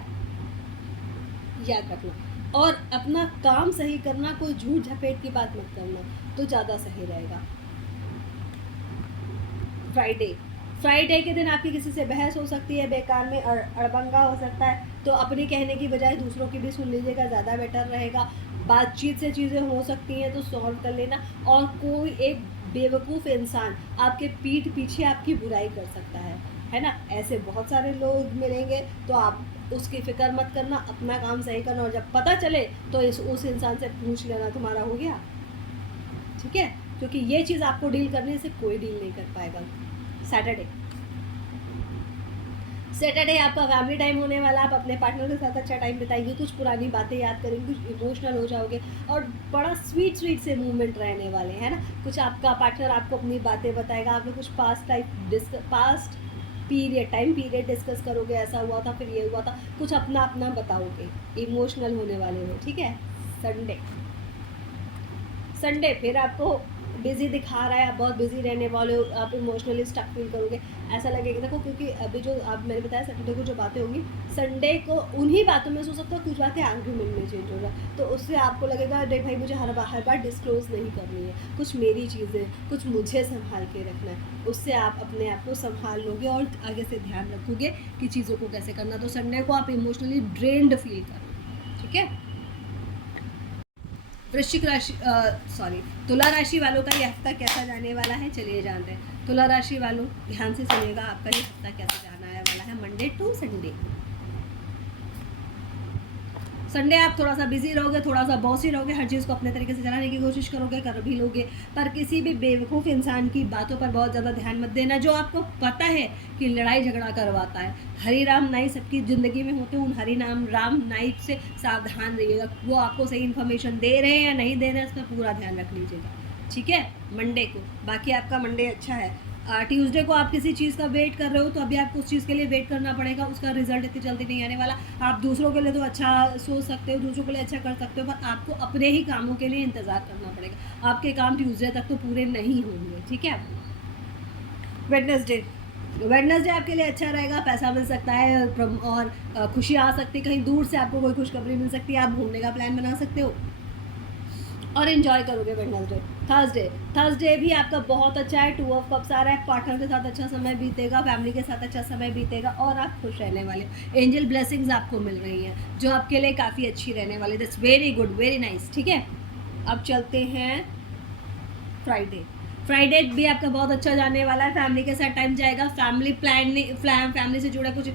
याद रखना, और अपना काम सही करना, कोई झूठ झपेट की बात मत करना, तो ज़्यादा सही रहेगा। फ्राइडे के दिन आपकी किसी से बहस हो सकती है, बेकार में अड़बंगा हो सकता है, तो अपनी कहने की बजाय दूसरों की भी सुन लीजिएगा, ज़्यादा बेटर रहेगा। बातचीत से चीज़ें हो सकती हैं तो सॉल्व कर लेना। और कोई एक बेवकूफ़ इंसान आपके पीठ पीछे आपकी बुराई कर सकता है ना। ऐसे बहुत सारे लोग मिलेंगे, तो आप उसकी फ़िक्र मत करना, अपना काम सही करना, और जब पता चले तो उस इंसान से पूछ लेना तुम्हारा हो गया, ठीक है। क्योंकि ये चीज़ आपको डील करने से कोई डील नहीं कर पाएगा। सैटरडे आपका फैमिली टाइम होने वाला, आप अपने पार्टनर के साथ अच्छा टाइम बिताएंगे, कुछ पुरानी बातें याद करेंगे, कुछ इमोशनल हो जाओगे, और बड़ा स्वीट से मूवमेंट रहने वाले हैं ना। कुछ आपका पार्टनर आपको अपनी बातें बताएगा, आपने कुछ पास्ट टाइम पीरियड डिस्कस करोगे, ऐसा हुआ था, फिर ये हुआ था, कुछ अपना बताओगे, इमोशनल होने वाले हो, ठीक है। संडे फिर आपको बिज़ी दिखा रहा है, आप बहुत बिज़ी रहने वाले हो, आप इमोशनली स्टक फील करोगे, ऐसा लगेगा। देखो, क्योंकि अभी जो आप मैंने बताया सैटरडे को जो बातें होंगी, संडे को उन्हीं बातों में हो सकता है कुछ बातें आर्ग्यूमेंट में चेंज होगा, तो उससे आपको लगेगा अरे भाई मुझे हर बार डिस्क्लोज नहीं करनी है, कुछ मेरी चीज़ें, कुछ मुझे संभाल के रखना है। उससे आप अपने आप को संभाल लोगे और आगे से ध्यान रखोगे कि चीज़ों को कैसे करना। तो संडे को आप इमोशनली ड्रेन्ड फील करो, ठीक है। तुला राशि वालों का ये हफ्ता कैसा जाने वाला है, चलिए जानते हैं। तुला राशि वालों, ध्यान से सुनिएगा, आपका ये हफ्ता कैसा जाना वाला है मंडे टू संडे। संडे आप थोड़ा सा बिजी रहोगे, थोड़ा सा बॉसी रहोगे, हर चीज़ को अपने तरीके से चलाने की कोशिश करोगे, कर भी लोगे, पर किसी भी बेवकूफ़ इंसान की बातों पर बहुत ज़्यादा ध्यान मत देना, जो आपको पता है कि लड़ाई झगड़ा करवाता है। हरि राम नाई सबकी ज़िंदगी में होते हैं, उन हरि राम नाई से सावधान रहिएगा। वो आपको सही इन्फॉर्मेशन दे रहे हैं या नहीं दे रहे हैं, इसका पूरा ध्यान रख लीजिएगा, ठीक है। मंडे को बाकी आपका मंडे अच्छा है। ट्यूसडे को आप किसी चीज़ का वेट कर रहे हो, तो अभी आपको उस चीज़ के लिए वेट करना पड़ेगा, उसका रिजल्ट इतनी जल्दी नहीं आने वाला। आप दूसरों के लिए तो अच्छा सोच सकते हो, दूसरों के लिए अच्छा कर सकते हो, पर आपको अपने ही कामों के लिए इंतज़ार करना पड़ेगा। आपके काम ट्यूसडे तक तो पूरे नहीं होंगे, ठीक है। वेडनेसडे आपके लिए अच्छा रहेगा, पैसा मिल सकता है और खुशी आ सकती है, कहीं दूर से आपको कोई खुशखबरी मिल सकती है, आप घूमने का प्लान बना सकते हो और इन्जॉय करोगे वेडनेसडे। थर्सडे भी आपका बहुत अच्छा है, 2 ऑफ कप्स आ रहा है, पार्टनर के साथ अच्छा समय बीतेगा, फैमिली के साथ अच्छा समय बीतेगा, और आप खुश रहने वाले। एंजल ब्लेसिंग्स आपको मिल रही हैं जो आपके लिए काफ़ी अच्छी रहने वाली। That's very good, very nice, ठीक है। अब चलते हैं फ्राइडे भी आपका बहुत अच्छा जाने वाला है, फैमिली के साथ टाइम जाएगा, फैमिली से जुड़ा कुछ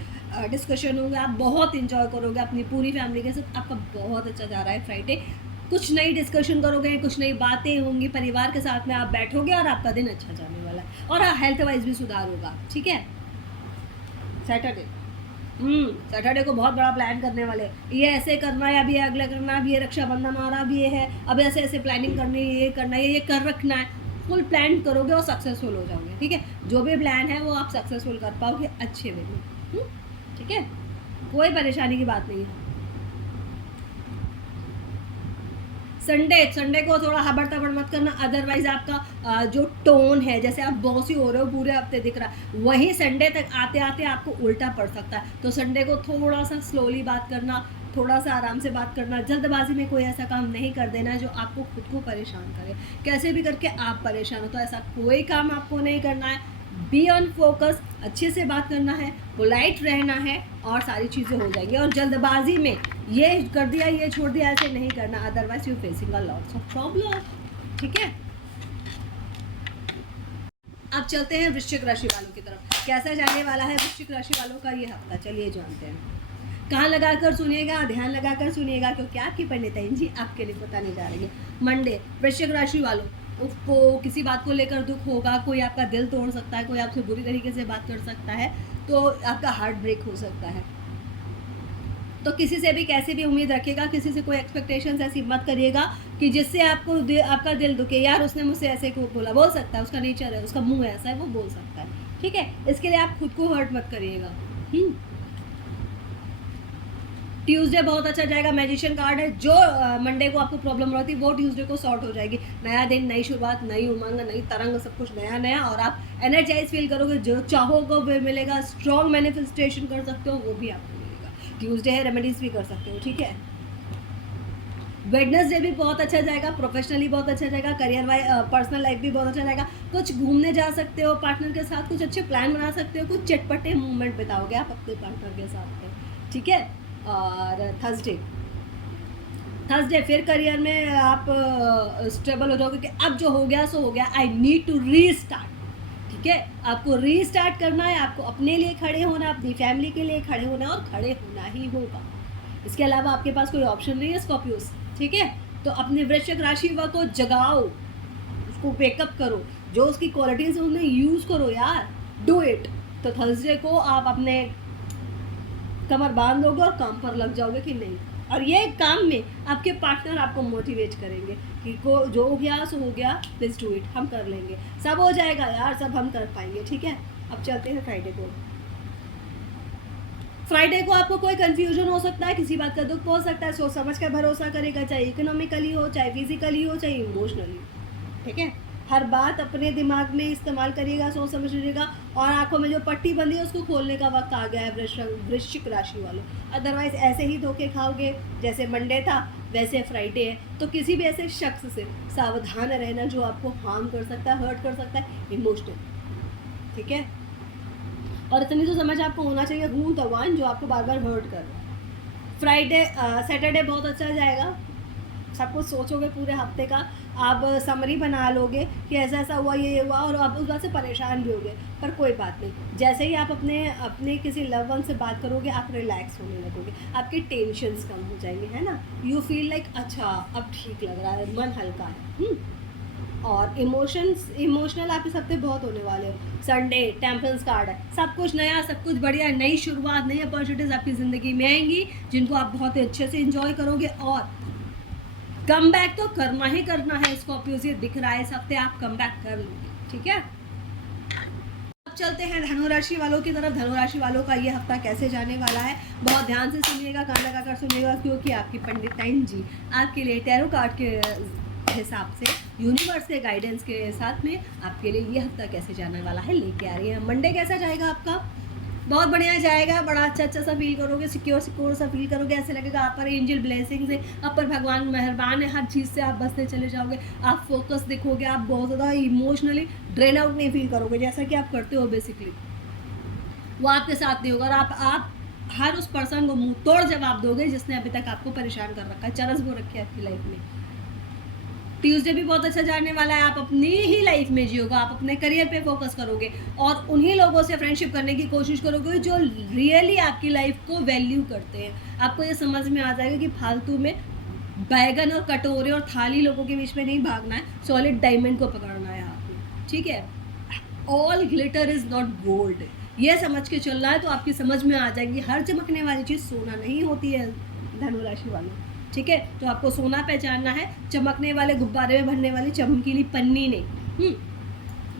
डिस्कशन होगा, आप बहुत इंजॉय करोगे अपनी पूरी फैमिली के साथ, आपका बहुत अच्छा जा रहा है फ्राइडे। कुछ नई डिस्कशन करोगे, कुछ नई बातें होंगी, परिवार के साथ में आप बैठोगे और आपका दिन अच्छा जाने वाला है, और हेल्थ वाइज भी सुधार होगा, ठीक है। सैटरडे को बहुत बड़ा प्लान करने वाले, ये ऐसे करना है, अभी अगला करना है, अभी ये रक्षाबंधन आ रहा, अभी ये है, अब ऐसे ऐसे प्लानिंग करनी है, ये करना है, ये कर रखना है। फुल प्लान करोगे और सक्सेसफुल हो जाओगे, ठीक है। जो भी प्लान है वो आप सक्सेसफुल कर पाओगे अच्छे वे में, ठीक है, कोई परेशानी की बात नहीं है। संडे को थोड़ा हबड़ तबड़ मत करना, अदरवाइज आपका जो टोन है, जैसे आप बॉसी हो रहे हो पूरे हफ्ते दिख रहा है, वही संडे तक आते आते आपको उल्टा पड़ सकता है। तो संडे को थोड़ा सा स्लोली बात करना, थोड़ा सा आराम से बात करना, जल्दबाजी में कोई ऐसा काम नहीं कर देना जो आपको खुद को परेशान करे। कैसे भी करके आप परेशान हो, तो ऐसा कोई काम आपको नहीं करना है। बी ऑन फोकस, अच्छे से बात करना है, पोलाइट रहना है, और सारी चीज़ें हो जाएंगी। और जल्दबाजी में ये कर दिया, ये छोड़ दिया, ऐसे नहीं करना, otherwise you facing a lots of problem, ठीक है। अब चलते हैं वृश्चिक राशि वालों की तरफ, कैसा जाने वाला है वृश्चिक राशि वालों का ये हफ्ता, चलिए जानते हैं। कहाँ लगाकर सुनिएगा, ध्यान लगाकर सुनिएगा, क्योंकि आपकी पंडिताइन जी आपके लिए बताने जा रही है। मंडे, वृश्चिक राशि वालों को किसी बात को लेकर दुख होगा, कोई आपका दिल तोड़ सकता है, कोई आपसे बुरी तरीके से बात कर सकता है, तो आपका हार्ट ब्रेक हो सकता है। तो किसी से भी कैसी भी उम्मीद रखिएगा, किसी से कोई एक्सपेक्टेशंस ऐसी मत करिएगा कि जिससे आपका दिल दुखे। यार उसने मुझसे ऐसे को बोला, बोल सकता है, उसका नेचर है, उसका मुंह ऐसा है, वो बोल सकता है, ठीक है। इसके लिए आप खुद को हर्ट मत करिएगा। ट्यूसडे बहुत अच्छा जाएगा, मैजिशियन कार्ड है। जो मंडे को आपको प्रॉब्लम रहती है वो ट्यूसडे को सॉर्ट हो जाएगी। नया दिन, नई शुरुआत, नई उमंग, नई तरंग, सब कुछ नया नया, और आप एनर्जाइज फील करोगे। जो चाहोगे वो मिलेगा। स्ट्रॉन्ग मैनिफेस्टेशन कर सकते हो, वो भी आपको मिलेगा। ट्यूसडे है, रेमेडीज भी कर सकते हो, ठीक है। वेडनेसडे भी बहुत अच्छा जाएगा, प्रोफेशनली बहुत अच्छा जाएगा, करियर वाइज, पर्सनल लाइफ भी बहुत अच्छा जाएगा। कुछ घूमने जा सकते हो पार्टनर के साथ, कुछ अच्छे प्लान बना सकते हो, कुछ चटपटे मूवमेंट बिताओगे आप अपने पार्टनर के साथ में, ठीक है। और थर्सडे फिर करियर में आप स्टेबल हो जाओगे कि अब जो हो गया सो हो गया, आई नीड टू रीस्टार्ट, ठीक है। आपको रीस्टार्ट करना है, आपको अपने लिए खड़े होना, अपनी फैमिली के लिए खड़े होना, और खड़े होना ही होगा। इसके अलावा आपके पास कोई ऑप्शन नहीं है स्कॉर्पियोस, ठीक है। तो अपने वृश्चिक राशि को जगाओ, उसको वेकअप करो, जो उसकी क्वालिटीज है उन्हें यूज़ करो यार, डू इट। तो थर्सडे को आप अपने कमर बांध लोगे और काम पर लग जाओगे कि नहीं। और ये काम में आपके पार्टनर आपको मोटिवेट करेंगे कि जो हो गया सो हो गया, प्लीज डू इट, हम कर लेंगे, सब हो जाएगा यार, सब हम कर पाएंगे, ठीक है। अब चलते हैं फ्राइडे को। फ्राइडे को आपको कोई कंफ्यूजन हो सकता है, किसी बात का दुख हो सकता है, सोच समझ कर भरोसा करेगा, चाहे इकोनॉमिकली हो, चाहे फिजिकली हो, चाहे इमोशनली, ठीक है। हर बात अपने दिमाग में इस्तेमाल करिएगा, सोच समझ लीजिएगा, और आंखों में जो पट्टी बंधी है उसको खोलने का वक्त आ गया है वृश्चिक राशि वालों। अदरवाइज ऐसे ही धोखे खाओगे, जैसे मंडे था वैसे फ्राइडे है। तो किसी भी ऐसे शख्स से सावधान रहना जो आपको हार्म कर सकता है, हर्ट कर सकता है इमोशनल, ठीक है। और इतनी तो समझ आपको होना चाहिए, हूँ द वन जो आपको बार बार हर्ट कर रहा है। सैटरडे बहुत अच्छा जाएगा, सब कुछ सोचोगे पूरे हफ्ते का, आप समरी बना लोगे कि ऐसा ऐसा हुआ, ये हुआ, और आप उस बात से परेशान भी होगे। पर कोई बात नहीं, जैसे ही आप अपने किसी लव वन से बात करोगे, आप रिलैक्स होने लगोगे, आपके टेंशन्स कम हो जाएंगे, है ना। यू फील लाइक अच्छा अब ठीक लग रहा है, मन हल्का है। और इमोशनल आप इस हफ्ते बहुत होने वाले हो। संडे टेम्पल्स कार्ड है, सब कुछ नया, सब कुछ बढ़िया, नई शुरुआत, नई अपॉर्चुनिटीज आपकी ज़िंदगी में आएंगी, जिनको आप बहुत ही अच्छे से इंजॉय करोगे। और कम बैक तो करना ही करना है, स्कॉर्पियोज ये दिख रहा है इस हफ्ते आप कम बैक कर लोगे, ठीक है। अब चलते हैं धनु राशि वालों की तरफ। धनु राशि वालों का ये हफ्ता कैसे जाने वाला है, बहुत ध्यान से सुनिएगा, कान लगाकर सुनिएगा, क्योंकि आपकी पंडिताइन जी आपके लिए टैरो कार्ड के हिसाब से, यूनिवर्स के गाइडेंस के साथ में आपके लिए ये हफ्ता कैसे जाने वाला है लेके आ रही है। मंडे कैसा जाएगा आपका, बहुत बढ़िया जाएगा, बड़ा अच्छा सा फील करोगे, सिक्योर सा फील करोगे, ऐसे लगेगा आप पर एंजल ब्लेसिंग्स है, आप पर भगवान मेहरबान है, हर चीज़ से आप बसते चले जाओगे, आप फोकस दिखोगे, आप बहुत ज़्यादा इमोशनली ड्रेन आउट नहीं फील करोगे, जैसा कि आप करते हो बेसिकली वो आपके साथ नहीं होगा। और आप हर उस पर्सन को मुंह तोड़ जवाब दोगे जिसने अभी तक आपको परेशान कर रखा है, चरस वो रखी है आपकी लाइफ में। ट्यूसडे भी बहुत अच्छा जाने वाला है, आप अपनी ही लाइफ में जियोगे, आप अपने करियर पे फोकस करोगे, और उन्हीं लोगों से फ्रेंडशिप करने की कोशिश करोगे जो रियली आपकी लाइफ को वैल्यू करते हैं। आपको ये समझ में आ जाएगा कि फालतू में बैगन और कटोरे और थाली लोगों के बीच में नहीं भागना है, सॉलिड डायमंड को पकड़ना है आपको, ठीक है। All glitter is not gold, ये समझ के चलना है, तो आपकी समझ में आ जाएगी हर चमकने वाली चीज़ सोना नहीं होती है धनु राशि वालों, ठीक है। तो आपको सोना पहचानना है, चमकने वाले गुब्बारे में भरने वाली चमकीली पन्नी नहीं।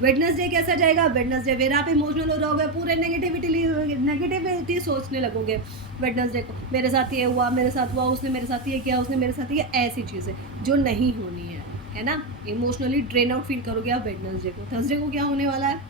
वेडनेसडे कैसा जाएगा, वेडनेसडे फिर आप इमोशनल हो जाओगे, पूरे नेगेटिविटी सोचने लगोगे वेडनेसडे को, मेरे साथ ये हुआ, मेरे साथ हुआ, उसने मेरे साथ ये किया, उसने मेरे साथ ये, ऐसी चीज़ें जो नहीं होनी है ना। इमोशनली ड्रेन आउट फील करोगे आप वेडनेसडे को। थर्सडे को क्या होने वाला है,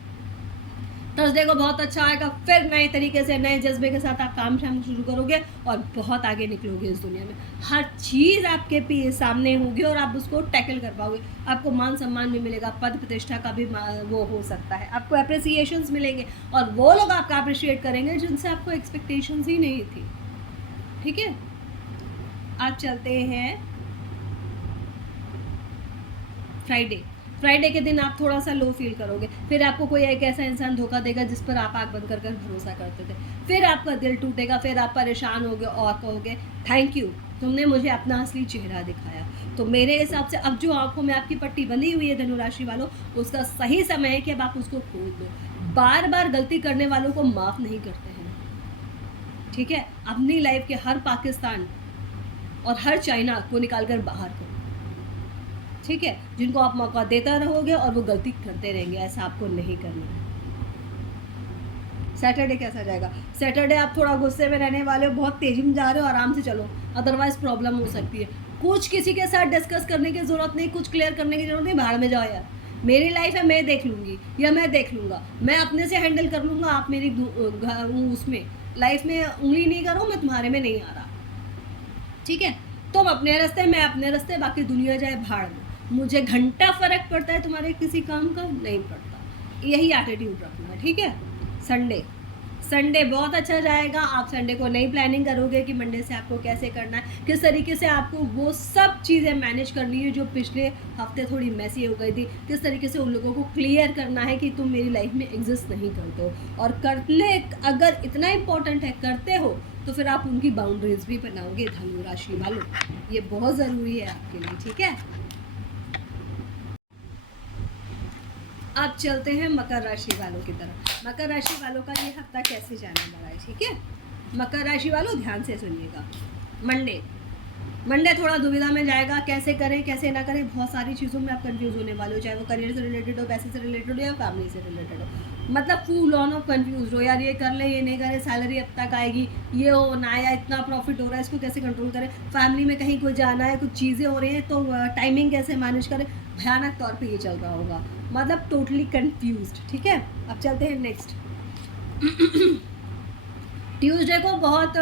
थर्सडे को बहुत अच्छा आएगा, फिर नए तरीके से नए जज्बे के साथ आप काम शाम शुरू करोगे और बहुत आगे निकलोगे इस दुनिया में। हर चीज़ आपके सामने होगी और आप उसको टैकल कर पाओगे, आपको मान सम्मान भी मिलेगा, पद प्रतिष्ठा का भी वो हो सकता है, आपको अप्रिसिएशंस मिलेंगे, और वो लोग आपका अप्रिशिएट करेंगे जिनसे आपको एक्सपेक्टेशंस ही नहीं थी, ठीक है। आज चलते हैं फ्राइडे के दिन आप थोड़ा सा लो फील करोगे, फिर आपको कोई एक ऐसा इंसान धोखा देगा जिस पर आप आँख बंद कर भरोसा करते थे, फिर आपका दिल टूटेगा, फिर आप परेशान होगे और कहोगे थैंक यू, तुमने मुझे अपना असली चेहरा दिखाया। तो मेरे हिसाब से अब जो आंखों में आपकी पट्टी बंधी हुई है धनु राशि वालों, उसका सही समय है कि अब आप उसको खोल दो। बार बार गलती करने वालों को माफ़ नहीं करते हैं, ठीक है, अपनी लाइफ के हर पाकिस्तान और हर चाइना को निकाल कर बाहर करो, ठीक है, जिनको आप मौका देता रहोगे और वो गलती करते रहेंगे, ऐसा आपको नहीं करना है। सैटरडे कैसा जाएगा? सैटरडे आप थोड़ा गुस्से में रहने वाले हो, बहुत तेज़ी में जा रहे हो, आराम से चलो, अदरवाइज़ प्रॉब्लम हो सकती है। कुछ किसी के साथ डिस्कस करने की ज़रूरत नहीं, कुछ क्लियर करने की ज़रूरत नहीं, बाहर में जाओ यार, मेरी लाइफ है, मैं देख लूँगी या मैं देख लूँगा, मैं अपने से हैंडल कर लूँगा, आप मेरी उसमें लाइफ में उंगली नहीं करो, मैं तुम्हारे में नहीं आ रहा, ठीक है? तुम अपने रास्ते, मैं अपने रास्ते, बाकी दुनिया जाए भाड़ में, मुझे घंटा फ़र्क पड़ता है तुम्हारे किसी काम का? नहीं पड़ता। यही एटीट्यूड रखना, ठीक है? संडे बहुत अच्छा जाएगा। आप संडे को नई प्लानिंग करोगे कि मंडे से आपको कैसे करना है, किस तरीके से आपको वो सब चीज़ें मैनेज करनी है जो पिछले हफ्ते थोड़ी मैसी हो गई थी, किस तरीके से उन लोगों को क्लियर करना है कि तुम मेरी लाइफ में एग्जिस्ट नहीं करते हो, और करने अगर इतना इम्पोर्टेंट है करते हो तो फिर आप उनकी बाउंड्रीज भी बनाओगे धनु राशि वालों, ये बहुत ज़रूरी है आपके लिए, ठीक है? अब चलते हैं मकर राशि वालों की तरफ। मकर राशि वालों का ये हफ्ता कैसे जाने वाला है, ठीक है? मकर राशि वालों ध्यान से सुनिएगा। मंडे थोड़ा दुविधा में जाएगा, कैसे करें कैसे ना करें, बहुत सारी चीज़ों में आप कंफ्यूज होने वाले हो, चाहे वो करियर से रिलेटेड हो, पैसे से रिलेटेड हो या फैमिली से रिलेटेड हो, मतलब फुल ऑन ऑफ कंफ्यूज हो, यार ये कर ले ये नहीं करें, सैलरी अब तक आएगी, ये हो ना आया, इतना प्रॉफिट हो रहा है, इसको कैसे कंट्रोल करें, फैमिली में कहीं कोई जाना है, कुछ चीज़ें हो रही हैं तो टाइमिंग कैसे मैनेज करें, भयानक तौर पे ये चल रहा होगा, मतलब टोटली कंफ्यूज्ड, ठीक है? अब चलते हैं नेक्स्ट। ट्यूसडे को बहुत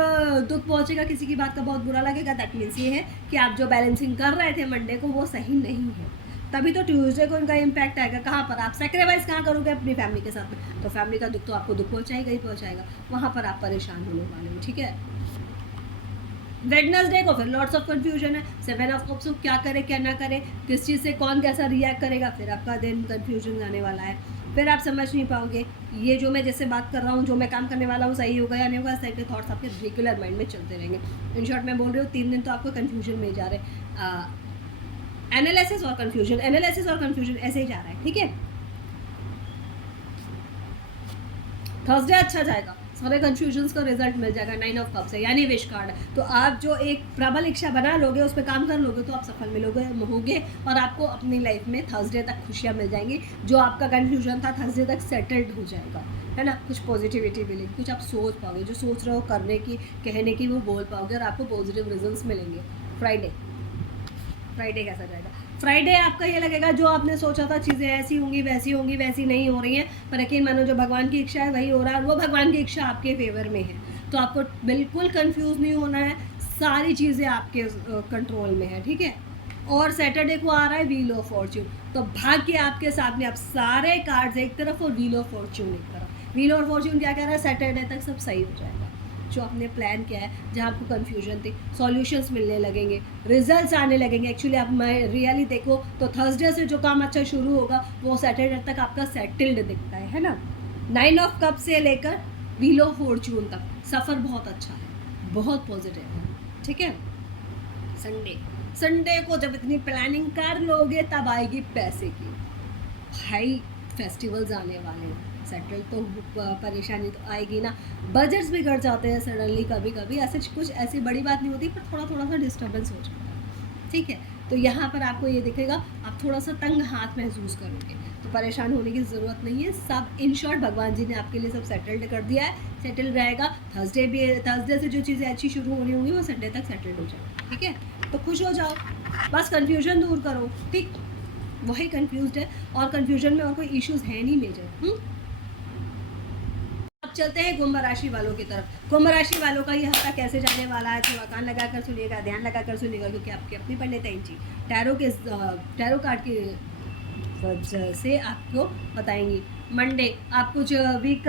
दुख पहुंचेगा, किसी की बात का बहुत बुरा लगेगा, दैट मीन्स ये है कि आप जो बैलेंसिंग कर रहे थे मंडे को वो सही नहीं है, तभी तो ट्यूसडे को इनका इम्पैक्ट आएगा। कहाँ पर आप सेक्रीफाइस कहाँ करोगे? अपनी फैमिली के साथ में, तो फैमिली का दुख तो आपको दुख पहुंचाएगा ही पहुंचाएगा, वहाँ पर आप परेशान होने वाले हो, ठीक है? वेडनेसडे को फिर लॉट्स ऑफ कंफ्यूजन है, 7 ऑफ कप्स, क्या करे क्या ना करे, किस चीज़ से कौन कैसा रिएक्ट करेगा, फिर आपका दिन कंफ्यूजन आने वाला है, फिर आप समझ नहीं पाओगे ये जो मैं जैसे बात कर रहा हूँ, जो मैं काम करने वाला हूँ सही होगा या नहीं होगा, इस टाइप के थॉट्स आपके रेगुलर माइंड में चलते रहेंगे। इन शॉर्ट मैं बोल रही हूँ 3 दिन तो आपको कन्फ्यूजन में ही जा रहे हैं, एनालिसिस और कन्फ्यूजन ऐसे ही जा रहा है, ठीक है? थर्सडे अच्छा जाएगा, सारे कन्फ्यूजन्स का रिजल्ट मिल जाएगा, 9 ऑफ कप्स है यानी विश कार्ड है, तो आप जो एक प्रबल इच्छा बना लोगे, उस पर काम कर लोगे तो आप सफल मिलोगे होगे, और आपको अपनी लाइफ में थर्सडे तक खुशियाँ मिल जाएंगी, जो आपका कन्फ्यूजन था थर्सडे तक सेटल्ड हो जाएगा, है ना? कुछ पॉजिटिविटी मिलेगी, कुछ आप सोच पाओगे, जो सोच रहे हो करने की कहने की वो बोल पाओगे, और आपको पॉजिटिव रिजल्ट्स मिलेंगे। फ्राइडे कैसा जाएगा? फ्राइडे आपका ये लगेगा जो आपने सोचा था चीज़ें ऐसी होंगी वैसी नहीं हो रही हैं, पर यकीन मानो जो भगवान की इच्छा है वही हो रहा है, और वो भगवान की इच्छा आपके फेवर में है, तो आपको बिल्कुल कंफ्यूज नहीं होना है, सारी चीज़ें आपके कंट्रोल में है, ठीक है? और सैटरडे को आ रहा है व्हील ऑफ फॉर्च्यून, तो भाग्य आपके साथ में, आप सारे कार्ड्स एक तरफ और व्हील ऑफ फॉर्च्यून एक तरफ। व्हील ऑफ फॉर्च्यून क्या कह रहा है? सैटरडे तक सब सही हो जाएगा, जो आपने प्लान किया है, जहाँ आपको कन्फ्यूजन थी, सॉल्यूशंस मिलने लगेंगे, रिजल्ट्स आने लगेंगे। एक्चुअली आप मैं रियली देखो तो थर्सडे से जो काम अच्छा शुरू होगा वो सैटरडे तक आपका सेटल्ड दिखता है ना? 9 ऑफ कप से लेकर व्हील ऑफ फॉर्च्यून तक सफ़र बहुत अच्छा है, बहुत पॉजिटिव है, ठीक है? संडे को जब इतनी प्लानिंग कर लोगे तब आएगी पैसे की, भाई फेस्टिवल्स आने वाले हैं, सेटल तो परेशानी तो आएगी ना, बजट्स बिगड़ जाते हैं सडनली, कभी कभी ऐसे कुछ ऐसी बड़ी बात नहीं होती, पर थोड़ा सा डिस्टर्बेंस हो जाता है, ठीक है? तो यहाँ पर आपको ये दिखेगा, आप थोड़ा सा तंग हाथ महसूस करोगे, तो परेशान होने की ज़रूरत नहीं है, सब इन शॉर्ट भगवान जी ने आपके लिए सब सेटल्ड कर दिया है, सेटल रहेगा। थर्सडे से जो चीज़ें अच्छी शुरू होनी होंगी वो संडे तक सेटल्ड हो जाएगी, ठीक है? तो खुश हो जाओ, बस कन्फ्यूजन दूर करो, ठीक? वही कंफ्यूज्ड है, और कंफ्यूजन में और कोई इश्यूज है नहीं मेजर। अब चलते हैं कुंभ राशि वालों की तरफ। कुंभ राशि वालों का ये हफ्ता कैसे जाने वाला है, थोड़ा कान लगाकर सुनिएगा, ध्यान लगाकर सुनिएगा, क्योंकि आपके अपनी पंडित हैं जी टैरो कार्ड की वजह से आपको बताएंगी। मंडे आप कुछ वीक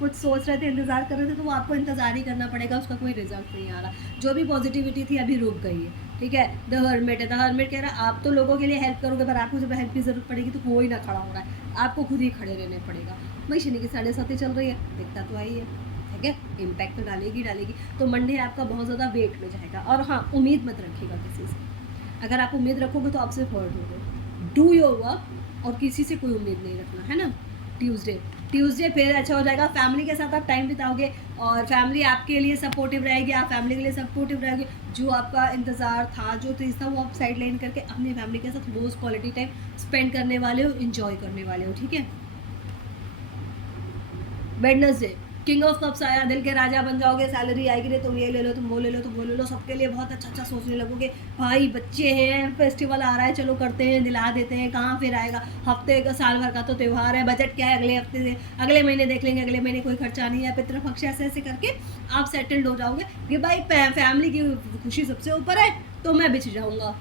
कुछ सोच रहे थे, इंतज़ार कर रहे थे, तो वो आपको इंतज़ार ही करना पड़ेगा, उसका कोई रिजल्ट नहीं आ रहा, जो भी पॉजिटिविटी थी अभी रुक गई है, ठीक है? द हर्मिट कह रहा है आप तो लोगों के लिए हेल्प करोगे, पर आपको जब हेल्प की ज़रूरत पड़ेगी तो कोई ना खड़ा हो रहा है, आपको खुद ही खड़े रहने पड़ेगा। वही शनि की 7.5 चल रही है, दिखता तो आई है, ठीक है? इम्पैक्ट तो डालेगी। तो मंडे आपका बहुत ज़्यादा वेट में जाएगा, और हाँ, उम्मीद मत रखिएगा किसी से, अगर आप उम्मीद रखोगे तो आपसे हर्ट होगे। डू योर वर्क, और किसी से कोई उम्मीद नहीं रखना, है ना? ट्यूसडे ट्यूसडे फिर अच्छा हो जाएगा, फैमिली के साथ आप टाइम बिताओगे और फैमिली आपके लिए सपोर्टिव रहेगी, आप फैमिली के लिए सपोर्टिव रहेगी। जो आपका इंतज़ार था, जो चीज़ था, वो आप साइड लाइन करके अपनी फैमिली के साथ रोज़ क्वालिटी टाइम स्पेंड करने वाले हो, इंजॉय करने वाले हो, ठीक है। वेडनेसडे किंग ऑफ कप्स आया, दिल के राजा बन जाओगे, सैलरी आएगी रे तुम ये ले लो, तुम वो ले लो, तुम वो ले लो, सबके लिए बहुत अच्छा अच्छा सोचने लगोगे। भाई बच्चे हैं, फेस्टिवल आ रहा है, चलो करते हैं, दिला देते हैं, कहाँ फिर आएगा, हफ्ते का साल भर का तो त्यौहार है, बजट क्या है अगले हफ्ते से, अगले महीने देख लेंगे, अगले महीने कोई खर्चा नहीं है, पितृपक्ष ऐसे ऐसे करके आप सेटल्ड हो जाओगे कि भाई फैमिली की खुशी सबसे ऊपर है, तो मैं बिछ जाऊँगा,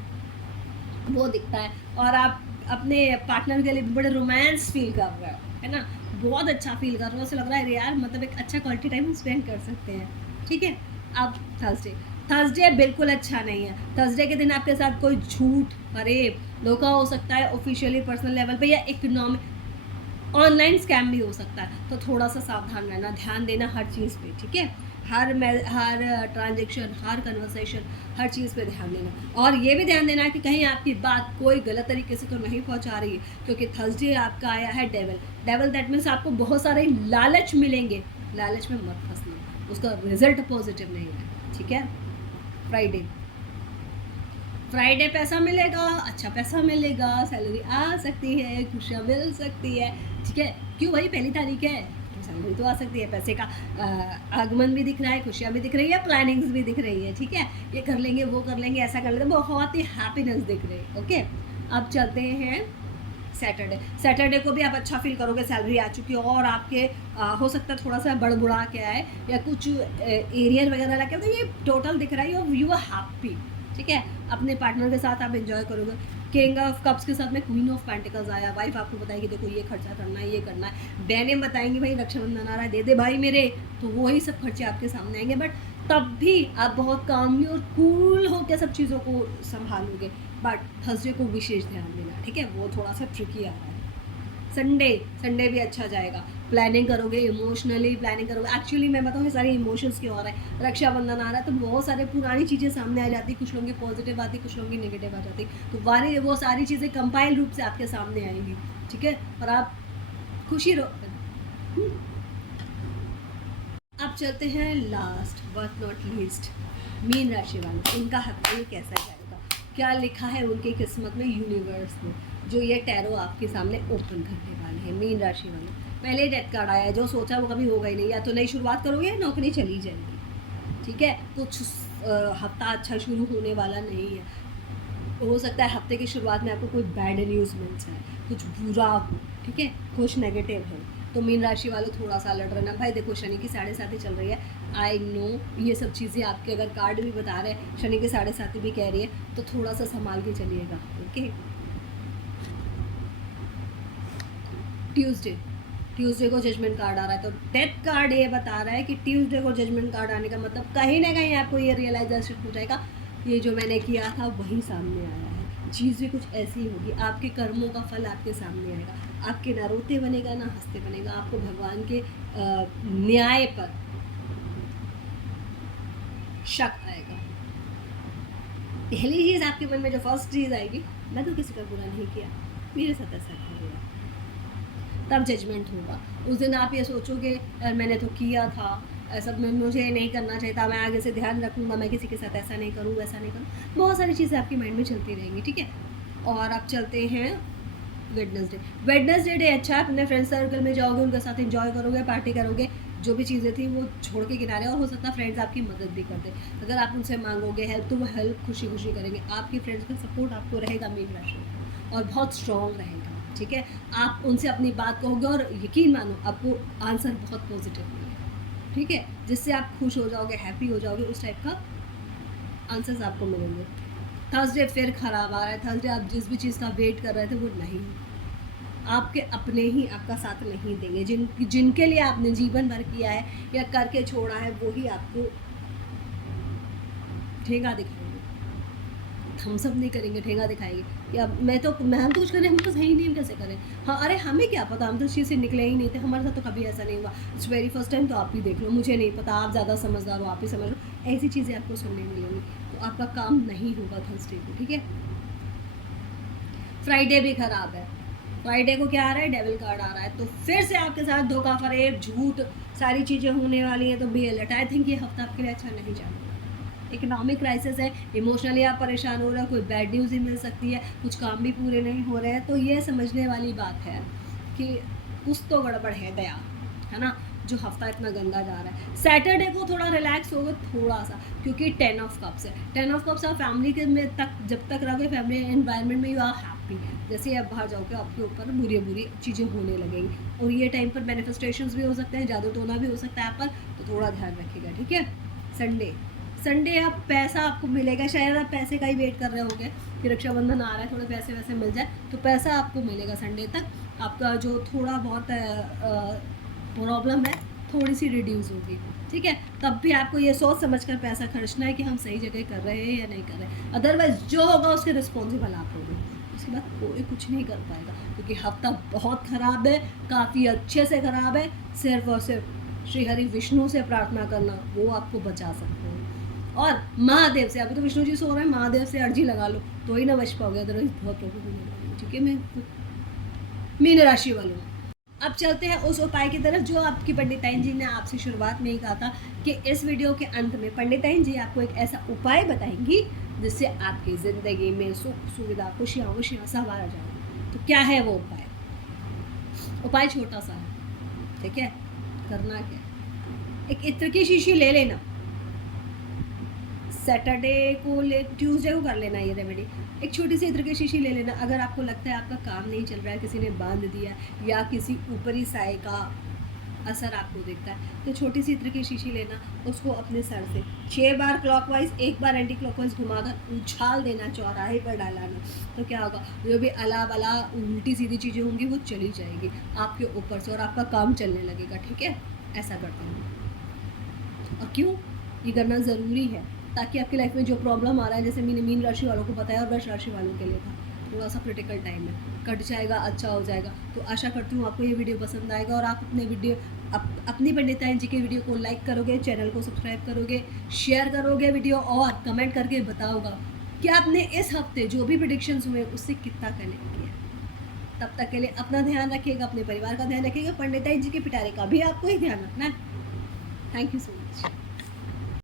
वो दिखता है। और आप अपने पार्टनर के लिए बड़े रोमांस फील कर रहे हो, है ना, बहुत अच्छा फील कर रहे हो, ऐसा लग रहा है यार मतलब एक अच्छा क्वालिटी टाइम स्पेंड कर सकते हैं, ठीक है। अब थर्सडे बिल्कुल अच्छा नहीं है। थर्सडे के दिन आपके साथ कोई झूठ, फरेब, धोखा हो सकता है, ऑफिशियली पर्सनल लेवल पे, या इकोनॉमिक ऑनलाइन स्कैम भी हो सकता है, तो थोड़ा सा सावधान रहना, ध्यान देना हर चीज़ पे, ठीक है। हर ट्रांजेक्शन, हर कन्वर्सेशन, हर चीज़ पे ध्यान देना, और ये भी ध्यान देना कि कहीं आपकी बात कोई गलत तरीके से तो नहीं पहुंचा रही है, क्योंकि थर्सडे आपका आया है डेवल दैट मीन्स आपको बहुत सारे लालच मिलेंगे, लालच में मत फंसना, उसका रिजल्ट पॉजिटिव नहीं है, ठीक है। फ्राइडे पैसा मिलेगा, अच्छा पैसा मिलेगा, सैलरी आ सकती है, खुशियाँ मिल सकती है, ठीक है। क्यों भाई, पहली तारीख है तो सैलरी तो आ सकती है, पैसे का आगमन भी दिख रहा है, खुशियाँ भी दिख रही है, प्लानिंग्स भी दिख रही है, ठीक है। ये कर लेंगे, वो कर लेंगे, ऐसा कर लेंगे, बहुत ही हैप्पीनेस दिख रही है, ओके। अब चलते हैं सैटरडे को भी आप अच्छा फील करोगे, सैलरी आ चुकी है, और आपके हो सकता है थोड़ा सा बड़बुड़ा के आए या कुछ एरियर वगैरह लगे, तो ये टोटल दिख रहा है, यू आर हैप्पी, ठीक है। अपने पार्टनर के साथ आप एंजॉय करोगे। किंग ऑफ कप्स के साथ में क्वीन ऑफ पेंटिकल्स आया, वाइफ आपको बताएगी देखो ये खर्चा करना है, ये करना है, बहनें बताएंगी भाई रक्षाबंधन आ रहा है, दे दे भाई मेरे, तो वही सब खर्चे आपके सामने आएंगे, बट तब भी आप बहुत कामली और कूल होकर सब चीज़ों को संभालोगे। बट थर्सडे को विशेष ध्यान देना, ठीक है, वो थोड़ा सा ट्रिकी आ रहा है। संडे भी अच्छा जाएगा, प्लानिंग करोगे, इमोशनली प्लानिंग करोगे। एक्चुअली मैं बताऊँ, ये सारे इमोशंस क्यों आ रहा है, रक्षाबंधन आ रहा है तो बहुत सारे पुरानी चीज़ें सामने आ जाती, कुछ लोगों की पॉजिटिव आती, कुछ लोगों की नेगेटिव आ जाती, तो वो सारी चीज़ें कंपाइल रूप से आपके सामने आएंगी, ठीक है, और आप खुशी रहो। अब चलते हैं last but not least, mean राशि वाले, इनका हफ्ता ये कैसा जाएगा, क्या लिखा है उनकी किस्मत में, यूनिवर्स में, जो ये टैरो आपके सामने ओपन करने वाले हैं। मीन राशि वाले, पहले डेथ कार्ड आया है, जो सोचा वो कभी होगा ही नहीं, या तो नई शुरुआत करोगे या नौकरी चली जाएगी, ठीक है। कुछ हफ्ता अच्छा शुरू होने वाला नहीं है, हो सकता है हफ्ते की शुरुआत में आपको कोई बैड न्यूज़ मिल जाए, कुछ बुरा हो, ठीक है, कुछ नेगेटिव हो, तो मीन राशि वालों थोड़ा सा अलर्ट रहना। भाई देखो शनि की 7.5 चल रही है, आई नो ये सब चीज़ें आपके अगर कार्ड भी बता रहे हैं, शनि की 7.5 भी कह रही है, तो थोड़ा सा संभाल के चलिएगा, ओके। ट्यूसडे को जजमेंट कार्ड आ रहा है, तो डेथ कार्ड ये बता रहा है कि ट्यूसडे को जजमेंट कार्ड आने का मतलब कहीं ना कहीं आपको ये रियलाइजेशन हो जाएगा, ये जो मैंने किया था वही सामने आया है, चीज़ भी कुछ ऐसी होगी, आपके कर्मों का फल आपके सामने आएगा, आपके ना रोते बनेगा ना हंसते बनेगा, आपको भगवान के न्याय पर शक आएगा। पहली चीज़ आपके मन में जो फर्स्ट चीज़ आएगी, मैं तो किसी का बुरा नहीं किया, मेरे साथ ऐसा हो गया, तब जजमेंट होगा। उस दिन आप ये सोचोगे यार मैंने तो किया था, ऐसा मुझे नहीं करना चाहिए था, मैं आगे से ध्यान रखूँगा, मैं किसी के साथ ऐसा नहीं करूँ, वैसा नहीं करूँ, बहुत सारी चीज़ें आपके माइंड में चलती रहेंगी, ठीक है। और आप चलते हैं वेडनेसडे डे अच्छा है, अपने फ्रेंड सर्कल में जाओगे, उनके साथ एंजॉय करोगे, पार्टी करोगे, जो भी चीज़ें थी वो छोड़ के किनारे, और हो सकता है फ्रेंड्स आपकी मदद भी कर दे, अगर आप उनसे मांगोगे हेल्प तो वो हेल्प खुशी खुशी करेंगे, आपकी फ्रेंड्स का सपोर्ट आपको रहेगा मीन राशि में, और बहुत स्ट्रॉन्ग रहेगा, ठीक है। आप उनसे अपनी बात कहोगे और यकीन मानो आपको आंसर बहुत पॉजिटिव मिलेगा, ठीक है, जिससे आप खुश हो जाओगे, हैप्पी हो जाओगे, उस टाइप का आंसर्स आपको मिलेंगे। थर्सडे फिर ख़राब आ रहा है, थर्सडे आप जिस भी चीज़ का वेट कर रहे थे वो नहीं, आपके अपने ही आपका साथ नहीं देंगे, जिनके लिए आपने जीवन भर किया है या करके छोड़ा है, वो ही आपको ठेंगा दिखाएंगे, हम सब नहीं करेंगे, ठेंगा दिखाएंगे, या हम तो कुछ करें, हम तो सही नहीं, हम कैसे करें, हाँ अरे हमें क्या पता, हम तो इस चीज़ से निकले ही नहीं थे, हमारे साथ तो कभी ऐसा नहीं हुआ, इट्स वेरी फर्स्ट टाइम, तो आप ही देख लो, मुझे नहीं पता, आप ज़्यादा समझदार हो, आप ही समझ लो, ऐसी चीज़ें आपको सुनने मिलेंगी, तो आपका काम नहीं होगा थर्सडे को, ठीक है। फ्राइडे भी ख़राब है, फ्राइडे को क्या आ रहा है, डेविल कार्ड आ रहा है, तो फिर से आपके साथ धोखा, फरेब, झूठ, सारी चीज़ें होने वाली है। तो बी अलर्ट। आई थिंक ये हफ्ता आपके लिए अच्छा नहीं जाएगा। इकोनॉमिक क्राइसिस है, इमोशनली आप परेशान हो रहे हो, कोई बैड न्यूज़ ही मिल सकती है, कुछ काम भी पूरे नहीं हो रहे हैं। तो ये समझने वाली बात है कि कुछ तो गड़बड़ है दया, है ना, जो हफ्ता इतना गंदा जा रहा है। सैटरडे को थोड़ा रिलैक्स होगा थोड़ा सा, क्योंकि 10 ऑफ कप्स है। 10 ऑफ कप्स आप फैमिली के में तक जब तक रहोगे, फैमिली एनवायरनमेंट में यू आर हैप्पी। जैसे ही आप बाहर जाओगे आपके ऊपर बुरी बुरी चीज़ें होने लगेंगी, और ये टाइम पर मैनिफेस्टेशंस भी हो सकते हैं, जादू टोना भी हो सकता है आप पर, तो थोड़ा ध्यान रखिएगा, ठीक है। संडे आप पैसा आपको मिलेगा, शायद आप पैसे का ही वेट कर रहे होंगे कि रक्षाबंधन आ रहा है, थोड़े पैसे वैसे मिल जाए, तो पैसा आपको मिलेगा संडे तक। आपका जो थोड़ा बहुत प्रॉब्लम है थोड़ी सी रिड्यूस होगी, ठीक है। तब भी आपको ये सोच समझ कर पैसा खर्चना है कि हम सही जगह कर रहे हैं या नहीं कर रहे हैं, अदरवाइज जो होगा उसके रिस्पॉन्सिबल आप होंगे, उसके बाद कोई कुछ नहीं कर पाएगा, क्योंकि हफ्ता बहुत ख़राब है, काफ़ी अच्छे से ख़राब है। सिर्फ और सिर्फ श्री हरि विष्णु से प्रार्थना करना, वो आपको बचा सकते हैं। और महादेव से, अभी तो विष्णु जी सो रहे हैं, महादेव से अर्जी लगा लो तो ही ना बच पाओगे, अदरवाइज बहुत प्रॉब्लम होने वाली है, ठीक है। मैं मीन राशि वालों, अब चलते हैं उस उपाय की तरफ जो आपकी पंडिताइन जी ने आपसे शुरुआत में ही कहा था कि इस वीडियो के अंत में पंडिताइन जी आपको एक ऐसा उपाय बताएंगी जिससे आपकी ज़िंदगी में सुख सुविधा खुशियाँ वुशियाँ सब आ जाए। तो क्या है वो उपाय? उपाय छोटा सा है, ठीक है। करना क्या, एक इत्र की शीशी ले लेना, सैटरडे को ट्यूसडे को कर लेना ये रेमेडी। एक छोटी सी इत्र की शीशी ले लेना। अगर आपको लगता है आपका काम नहीं चल रहा है, किसी ने बांध दिया या किसी ऊपरी साए का असर आपको दिखता है, तो छोटी सी इत्र की शीशी लेना, उसको अपने सर से 6 बार क्लॉकवाइज, 1 बार एंटी क्लॉकवाइज घुमाकर उछाल देना, चौराहे पर डालाना। तो क्या होगा, जो भी अला बला उल्टी सीधी चीज़ें होंगी वो चली जाएगी आपके ऊपर से, और आपका काम चलने लगेगा, ठीक है। ऐसा करते हैं। और क्यों ये करना ज़रूरी है, ताकि आपकी लाइफ में जो प्रॉब्लम आ रहा है, जैसे मैंने मीन राशि वालों को बताया और वृष राशि वालों के लिए था, थोड़ा सा क्रिटिकल टाइम है, कट जाएगा, अच्छा हो जाएगा। तो आशा करती हूँ आपको ये वीडियो पसंद आएगा, और आप अपनी पंडिताइन जी के वीडियो को लाइक करोगे, चैनल को सब्सक्राइब करोगे, शेयर करोगे वीडियो, और कमेंट करके बताओगा कि आपने इस हफ्ते जो भी प्रेडिक्शंस हुए उससे कितना कनेक्ट किया। तब तक के लिए अपना ध्यान रखिएगा, अपने परिवार का ध्यान रखिएगा, पंडिताइन जी के पिटारे का भी आपको ही ध्यान रखना है। Thank you so much.